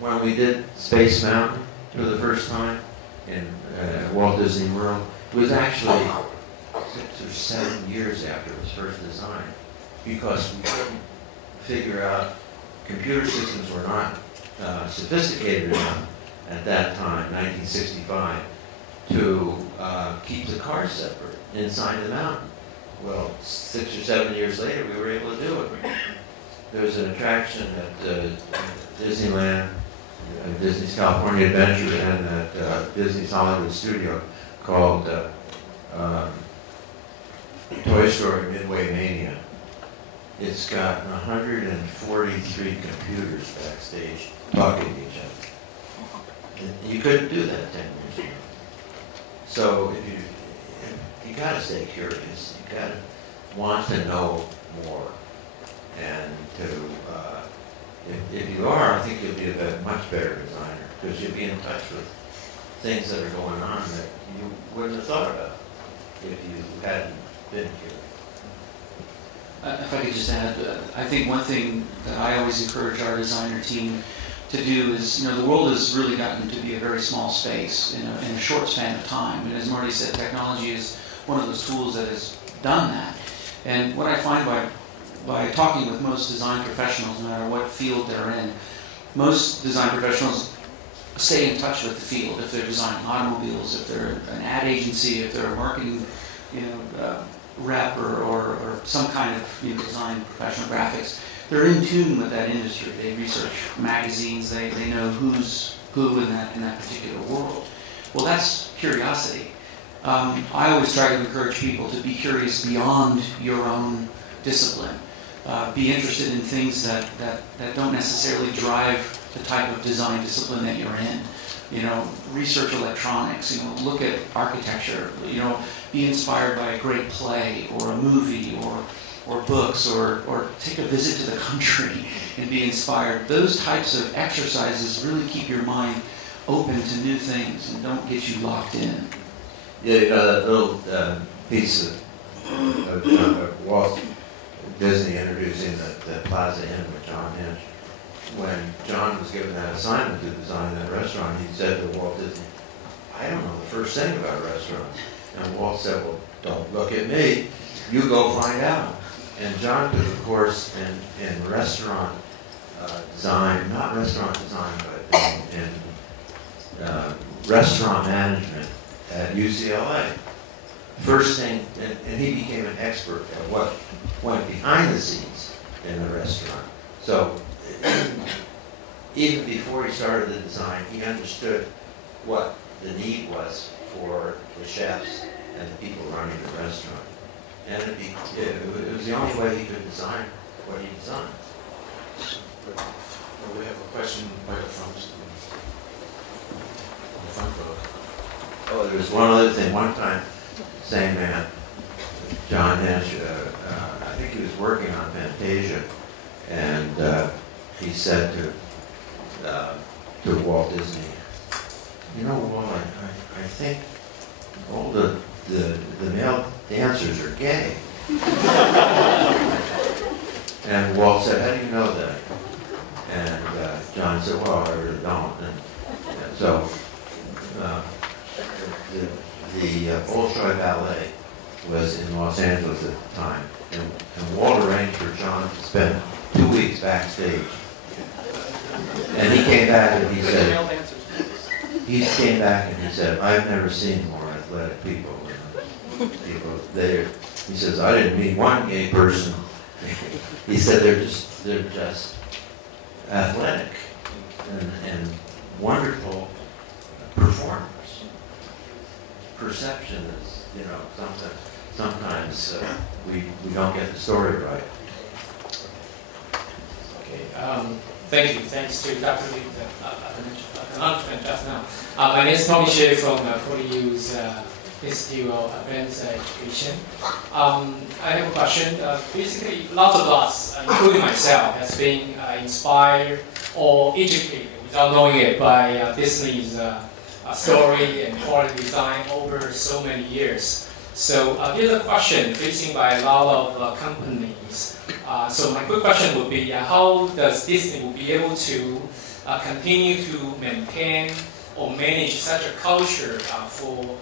when we did Space Mountain for the first time in Walt Disney World, it was actually 6 or 7 years after it was first designed, because we couldn't figure out, computer systems were not sophisticated enough at that time, 1965, to keep the cars separate inside the mountain. Well, 6 or 7 years later, we were able to do it. There's an attraction at Disneyland, Disney's California Adventure, and at Disney's Hollywood Studio called Toy Story Midway Mania. It's got 143 computers backstage talking to each other. And you couldn't do that 10 years ago. So if you gotta stay curious. You gotta want to know more. And if you are, I think you'll be a much better designer, because you'll be in touch with things that are going on that you wouldn't have thought about if you hadn't been here. If I could just add, I think one thing that I always encourage our designer team to do is, the world has really gotten to be a very small space in a short span of time. And as Marty said, technology is one of those tools that has done that. And what I find by talking with most design professionals, no matter what field they're in, most design professionals stay in touch with the field. If they're designing automobiles, if they're an ad agency, if they're a marketing, rep or some kind of design professional graphics, they're in tune with that industry. They research magazines. They know who's who in that particular world. Well, that's curiosity. I always try to encourage people to be curious beyond your own discipline. Be interested in things that don't necessarily drive the type of design discipline that you're in. Research electronics, look at architecture, be inspired by a great play or a movie or books or take a visit to the country and be inspired. Those types of exercises really keep your mind open to new things and don't get you locked in. Yeah, that little piece of Walt Disney introducing the Plaza Inn with John Hinch. When John was given that assignment to design that restaurant, he said to Walt Disney, I don't know the first thing about restaurants. And Walt said, well, don't look at me. You go find out. And John took a course in restaurant design, not restaurant design, but in restaurant management at UCLA. First thing, and he became an expert at what went behind the scenes in the restaurant. So even before he started the design, he understood what the need was for the chefs and the people running the restaurant. And it was the only way he could design what he designed. Well, we have a question right up front. On the front row. Oh, there was one other thing. One time, same man, John Hinch, I think he was working on Fantasia, and he said to Walt Disney, Walt, I think all the male dancers are gay. And Walt said, how do you know that? And John said, well, I really don't. And so the Bolshoi Ballet was in Los Angeles at the time, and Walt arranged for John to spend 2 weeks backstage. And he came back and he said, I've never seen more athletic people. He says, I didn't meet one gay person He said they're just athletic and wonderful performers. Perception is, you know, sometimes we don't get the story right. Okay. Thank you. Thanks to Dr. Lee for the announcement just now. My name is Tommy Shea from 40U's Institute of Advanced Education. I have a question. Basically, lots of us, including myself, has been inspired or educated without knowing it by Disney's story and quality design over so many years. So here's a question facing by a lot of companies. So my quick question would be, how does Disney will be able to continue to maintain or manage such a culture for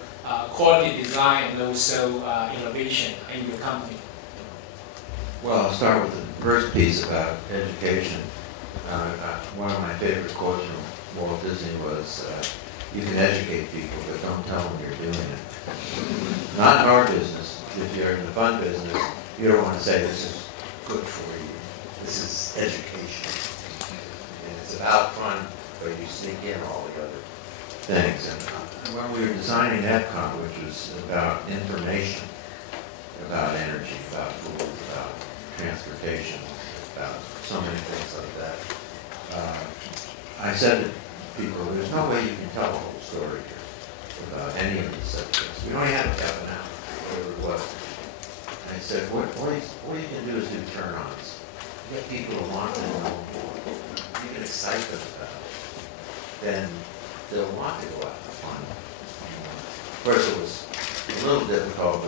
quality design and also innovation in your company? Well, I'll start with the first piece about education. One of my favorite quotes from Walt Disney was, you can educate people, but don't tell them you're doing it. Not in our business. If you're in the fun business, you don't want to say this is good for you. This is education. And it's about fun, but you sneak in all the other things. And when we were designing EPCON, which was about information, about energy, about food, about transportation, about so many things like that, I said to people, there's no way you can tell the whole story here about any of these subjects. We only have half an hour, whatever it was. I said, what you can do is do turn-ons. Get people to want to know more. You can excite them about it. Then they'll want to go out and find it. Of course, it was a little difficult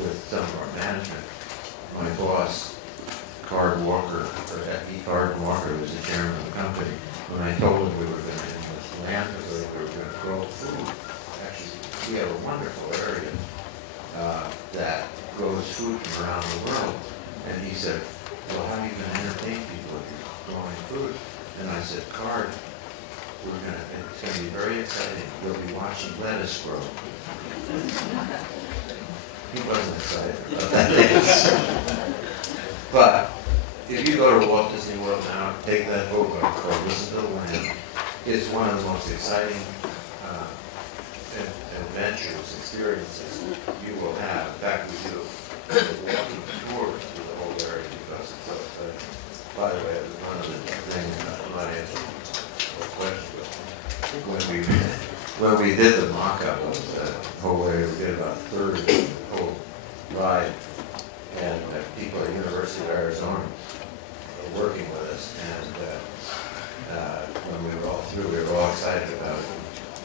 with some of our management. My boss, Card Walker, or E. Card Walker, was the chairman of the company. When I told him we were going to in this land facility, we were going to grow food. Actually, we have a wonderful area that grows food from around the world. And he said, well, how are you going to entertain people if you're growing food? And I said, Card, it's going to be very exciting. We'll be watching lettuce grow. He wasn't excited about that. But if you go to Walt Disney World now, take that boat called Listen to the Land. It's one of the most exciting adventures, experiences you will have. In fact, we do a walking tour through the whole area because it's so exciting. By the way, one of the things, I'm not answering the question, but when we did the mock-up of the whole area, we did about a third of the whole ride, and people at the University of Arizona were working with us, and when we were all through, we were all excited about it.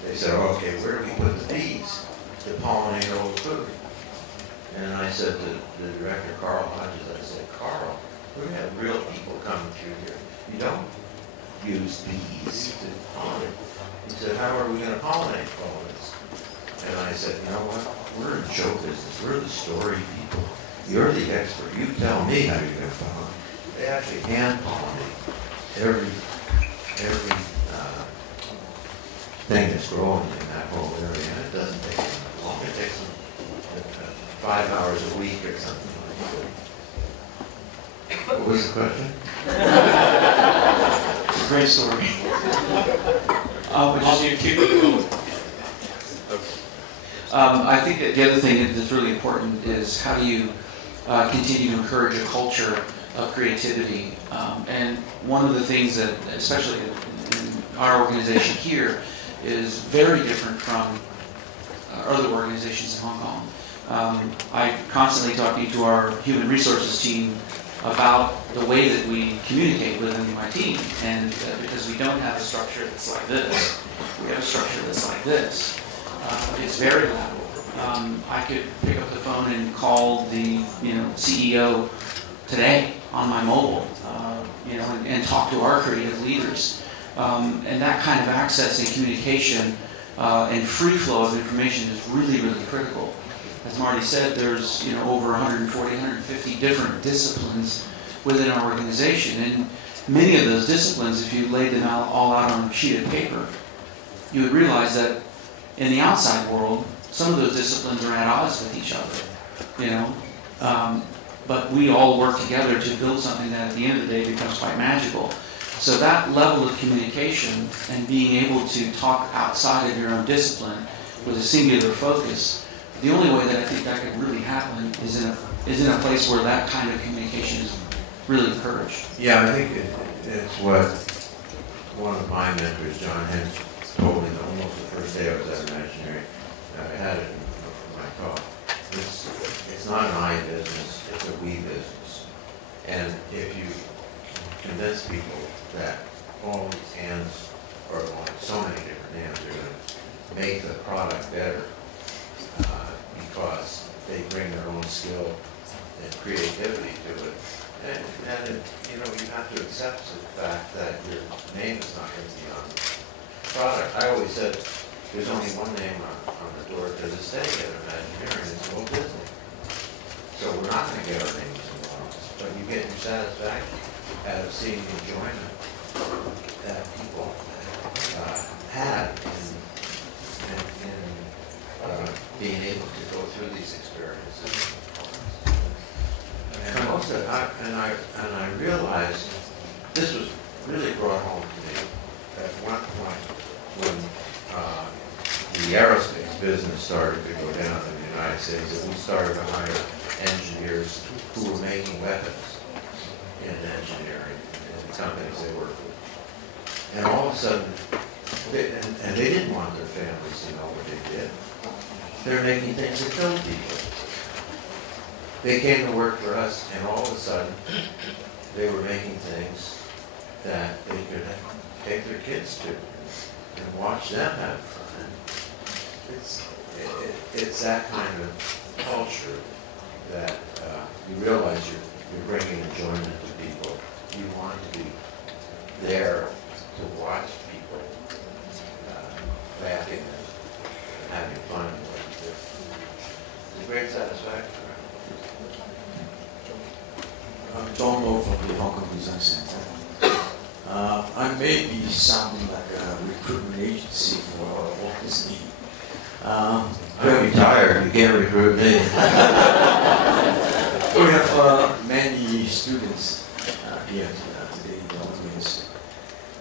They said, oh, okay, where do we put the bees to pollinate all the food? And I said to the director, Carl Hodges, I said, Carl, we have real people coming through here. You don't use bees to pollinate. He said, how are we going to pollinate all this? And I said, you know what? We're in show business. We're the story people. You're the expert. You tell me how you're going to pollinate. They actually hand pollinate every thing that's growing in that whole area. And it doesn't take them long. It takes them 5 hours a week or something like that. What was the question? Great story. Just you keep it going. I think that the other thing that's really important is how do you continue to encourage a culture of creativity. And one of the things that, especially in our organization here, is very different from other organizations in Hong Kong. I constantly talking to our human resources team about the way that we communicate within my team, and because we don't have a structure that's like this, we have a structure that's like this. It's very lateral. I could pick up the phone and call the CEO today on my mobile, and talk to our creative leaders. And that kind of access and communication and free flow of information is really, really critical. As Marty said, there's over 140, 150 different disciplines within our organization, and many of those disciplines, if you laid them all out on a sheet of paper, you would realize that in the outside world, some of those disciplines are at odds with each other. but we all work together to build something that at the end of the day becomes quite magical. So that level of communication and being able to talk outside of your own discipline with a singular focus, the only way that I think that could really happen is in a place where that kind of communication is really encouraged. Yeah, I think it's what one of my mentors, John Hens, told me almost the first day I was at Imagineering. I had it in my talk. It's not an I business, it's a we business. And if you convince people that all these hands are on so many different hands, are going to make the product better because they bring their own skill and creativity to it. And you know, you have to accept the fact that your name is not going to be on the product. I always said there's only one name on the door to this day at Imagineering, it's Walt Disney. So we're not going to get our names involved, but you get your satisfaction out of seeing the enjoyment that people had in being able to go through these experiences. And also, I realized this was really brought home to me at one point when the aerospace business started to go down in the United States, that we started to hire engineers who were making weapons in engineering in the companies they worked with. And all of a sudden, and they didn't want their families to know what they did. They're making things that kill people. They came to work for us, and all of a sudden, they were making things that they could take their kids to and watch them have fun. It's that kind of culture that you realize you're bringing enjoyment to people. You want to be there to watch people laughing and having fun in what you do. It's a great satisfaction. I'm John Lowe from the Hong Kong Design Center. I may be sounding like a recruitment agency for Walt Disney. I'm retired, you can't recruit me. We have many students here today in the audience.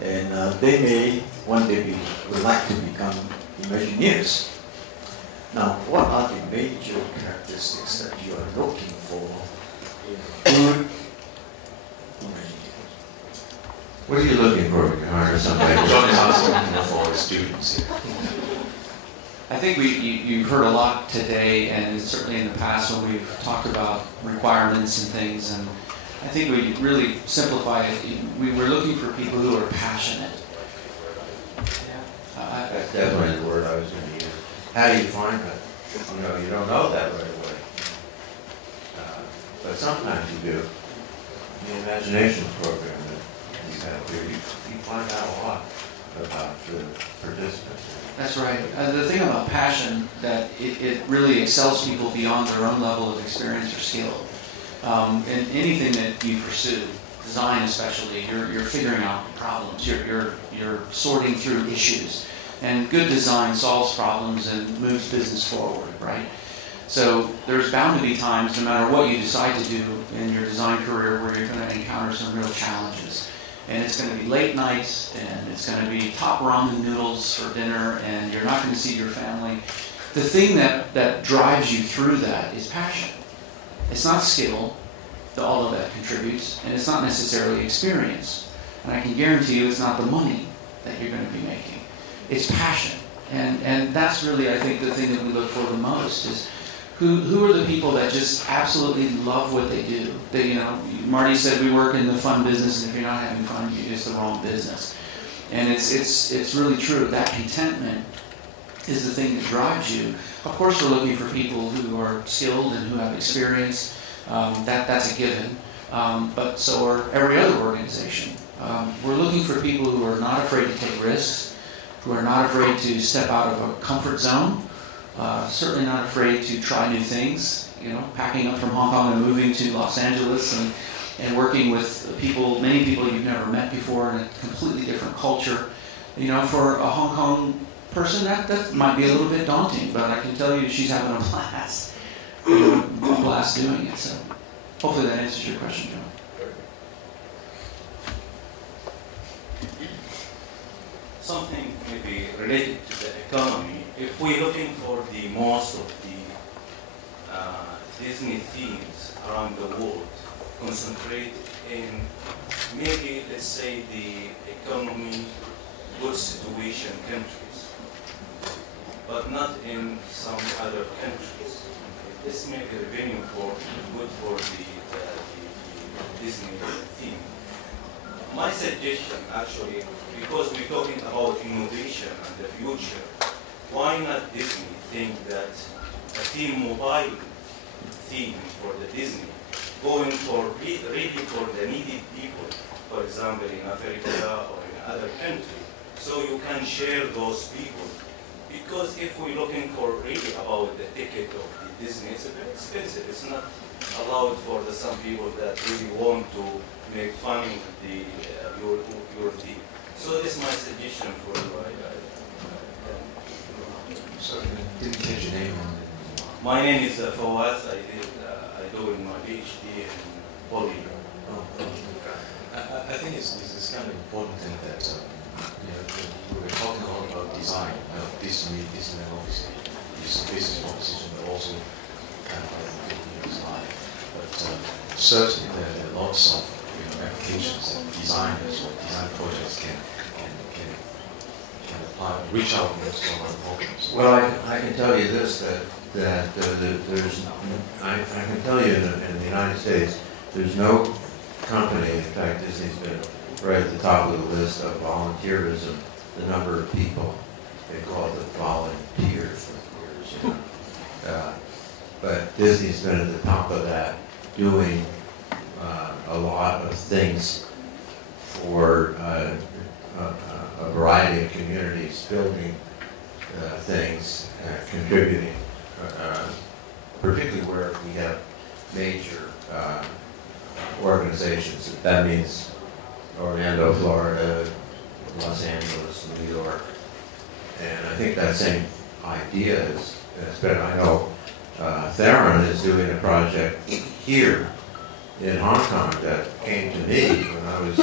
And they may one day would like to become Imagineers. Now, what are the major characteristics that you are looking for in a good Imagineer? What are you looking for when you hire somebody? John is asking for students here. I think you've heard a lot today, and certainly in the past when we've talked about requirements and things, and I think we really simplify it. We were looking for people who are passionate. That's definitely the word I was going to use. How do you find that? You know, you don't know that right away. But sometimes you do. The Imaginations program that you have here, you find out a lot about the participants. That's right. The thing about passion, that it really excels people beyond their own level of experience or skill. In anything that you pursue, design especially, you're figuring out problems. You're sorting through issues. And good design solves problems and moves business forward, right? So there's bound to be times, no matter what you decide to do in your design career, where you're going to encounter some real challenges. And it's going to be late nights, and it's going to be top ramen noodles for dinner, and you're not going to see your family. The thing that drives you through that is passion. It's not skill, although that contributes, and it's not necessarily experience. And I can guarantee you it's not the money that you're going to be making. It's passion. And that's really, I think, the thing that we look for the most is who are the people that just absolutely love what they do. They, you know, Marty said we work in the fun business, and if you're not having fun, it's the wrong business. And it's really true. That contentment is the thing that drives you. Of course, we're looking for people who are skilled and who have experience. That's a given. But so are every other organization. We're looking for people who are not afraid to take risks, who are not afraid to step out of a comfort zone, certainly not afraid to try new things. You know, packing up from Hong Kong and moving to Los Angeles and working with people, many people you've never met before in a completely different culture. You know, for a Hong Kong person, that might be a little bit daunting, but I can tell you she's having a blast. A blast doing it. So Hopefully that answers your question, John. Something maybe related to the economy. If we're looking for the most of the Disney themes around the world, concentrate in maybe, let's say, the economy, good situation countries, but not in some other countries. This may be revenue for good for the Disney theme. My suggestion, actually, because we're talking about innovation and the future, why not Disney think that a mobile theme for the Disney, going for really for the needy people, for example, in Africa or in other country, so you can share those people. Because if we're looking for really about the ticket of the Disney, it's very expensive. It's not allowed for some people that really want to make fun of the your team. So this is my suggestion for you. Sorry, I didn't catch your name. My name is Fawaz. I do in my PhD in Poly. I think it's kind of important thing that we were talking a lot about design. Disney obviously is a business proposition, but also kind of design. But certainly there are lots of applications that designers or design projects can apply, reach out and solve other problems. Well, I can tell you this, that there's, I can tell you in the United States, there's no company, in fact Disney's been right at the top of the list of volunteerism, the number of people, they call it volunteers, but Disney's been at the top of that, doing a lot of things for a variety of communities, building things, contributing, particularly where we have major organizations. That means Orlando, Florida, Los Angeles, New York. And I think that same idea has been, I know Theron is doing a project here in Hong Kong that came to me when I was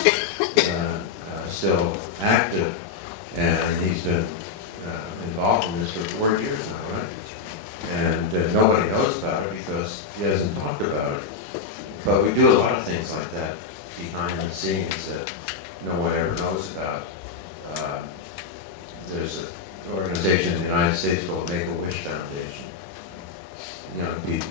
still active, and he's been involved in this for 4 years now, right? And nobody knows about it because he hasn't talked about it. But we do a lot of things like that behind the scenes that no one ever knows about. There's an organization in the United States called Make-A-Wish Foundation. Young people,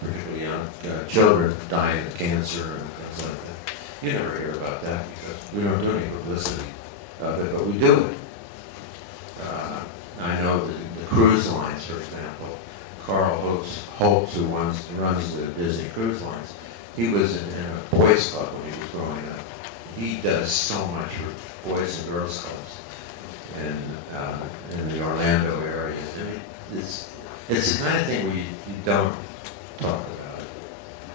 particularly young children dying of cancer and things like that. You never hear about that because we don't do any publicity of it, but we do it. I know the cruise lines, for example, Carl Holtz, who runs the Disney Cruise Lines, he was in a boys club when he was growing up. He does so much for boys and girls clubs in the Orlando area. I mean, it's the kind of thing where you don't talk about it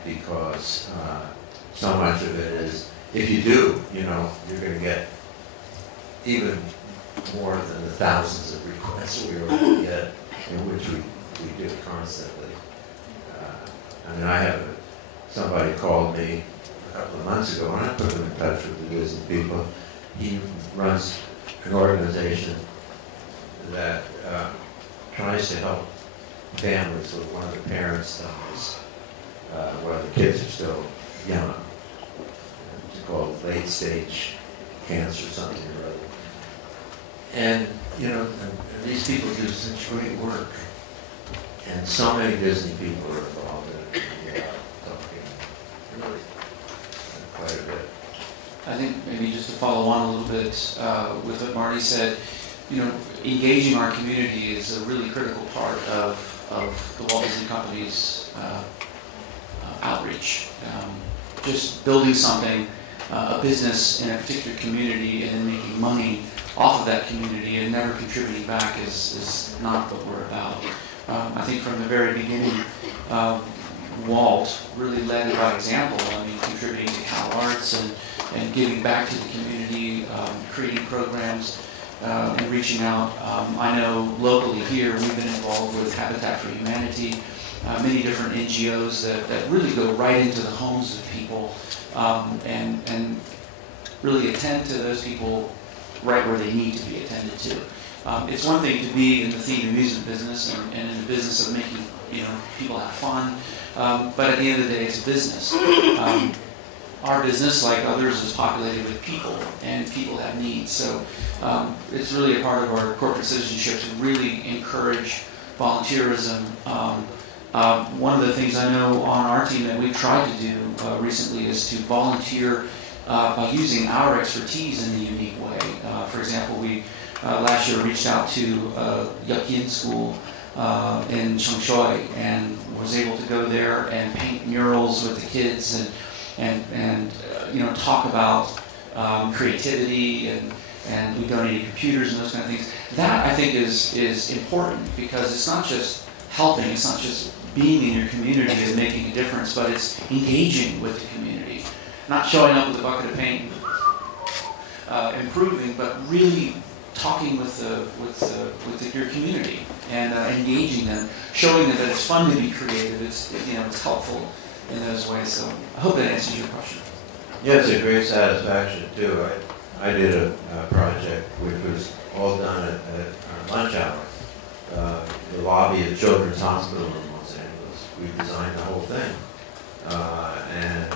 because so much of it is, if you do, you're going to get even more than the thousands of requests we already get, in which we do constantly. I mean, I have somebody called me a couple of months ago, and I put him in touch with the Disney people. He runs an organization that tries to help families with one of the parents' dies while the kids are still young. It's called late stage cancer, something or other. And these people do such great work, and so many Disney people are involved in it. Talking really quite a bit. I think maybe just to follow on a little bit with what Marty said, engaging our community is a really critical part of the Walt Disney Company's outreach. Just building something, a business in a particular community, and then making money off of that community and never contributing back is not what we're about. I think from the very beginning, Walt really led by example. I mean, contributing to Cal Arts and giving back to the community, creating programs, and reaching out. I know locally here, we've been involved with Habitat for Humanity many different NGOs that really go right into the homes of people and really attend to those people right where they need to be attended to. It's one thing to be in the themed amusement business and in the business of making people have fun, but at the end of the day, it's a business. Our business, like others, is populated with people, and people have needs. So it's really a part of our corporate citizenship to really encourage volunteerism. One of the things I know on our team that we've tried to do recently is to volunteer by using our expertise in a unique way. For example, we last year reached out to Yakin School in Shengshui and was able to go there and paint murals with the kids and talk about creativity and we donated computers and those kind of things. That I think is important because it's not just helping, it's not just being in your community and making a difference, but it's engaging with the community. Not showing up with a bucket of paint, improving, but really talking with your community and engaging them, showing them that it's fun to be creative. It's helpful in those ways. So I hope that answers your question. Yeah, it's a great satisfaction too. I did a project which was all done at our lunch hour. The lobby of Children's Hospital in Los Angeles. We designed the whole thing and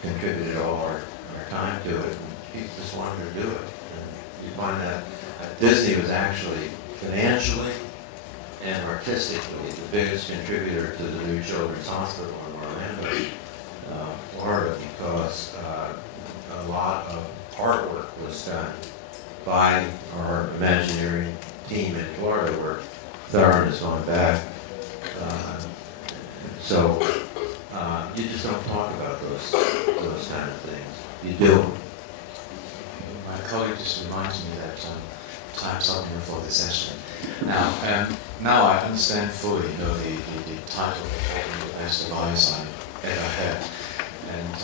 contributed all our time to it. And people just wanted to do it. You find that Disney was actually financially and artistically the biggest contributor to the new Children's Hospital in Orlando, Florida, because a lot of artwork was done by our Imagineering team in Florida, where Theron has gone back. So you just don't talk about those kind of things. You do. My colleague just reminds me that time's up here for this session. Now I understand fully, the title of the best advice I ever had, and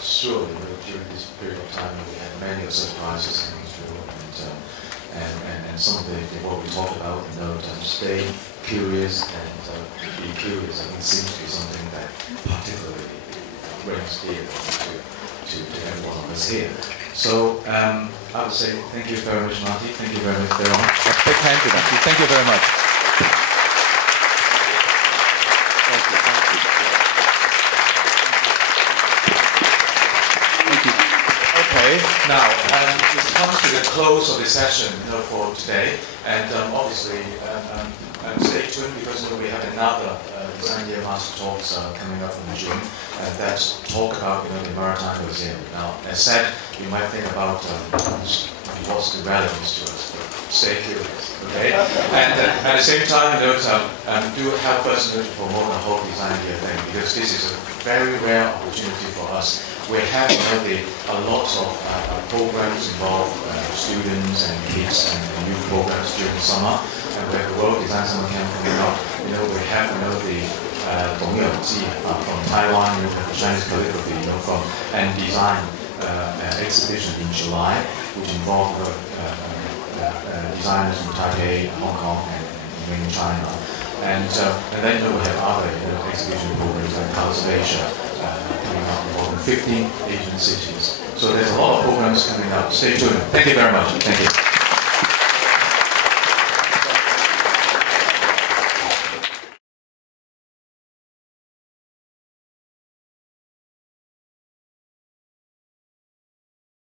surely during this period of time we had many surprises coming through, and some of what we talked about, stay curious and be curious. I think seems to be something that particularly brings dear to every one of us here. So I would say thank you very much, Marty. Thank you very much, Theron. A big hand to them. Thank you very much. Thank you. Thank you. Okay, now it comes to the close of the session for today, and obviously stay tuned because we have another HKDY Master Talks coming up in June, and that's talk about the maritime museum. Now, as said, you might think about what's the relevance to us, but stay curious, okay? And at the same time, do help us to promote the whole design here thing, because this is a very rare opportunity for us. We have a lot of programs involve students and kids and youth programs during the summer, and we have the World Design Summer Camp coming up. We have the Dong Yongji from Taiwan, we have the Chinese calligraphy and design exhibition in July, which involved designers from Taipei, Hong Kong, and mainland China. And then we have other exhibition programs like South Asia coming up in more than 15 Asian cities. So there's a lot of programs coming up. Stay tuned. Thank you very much. Thank you.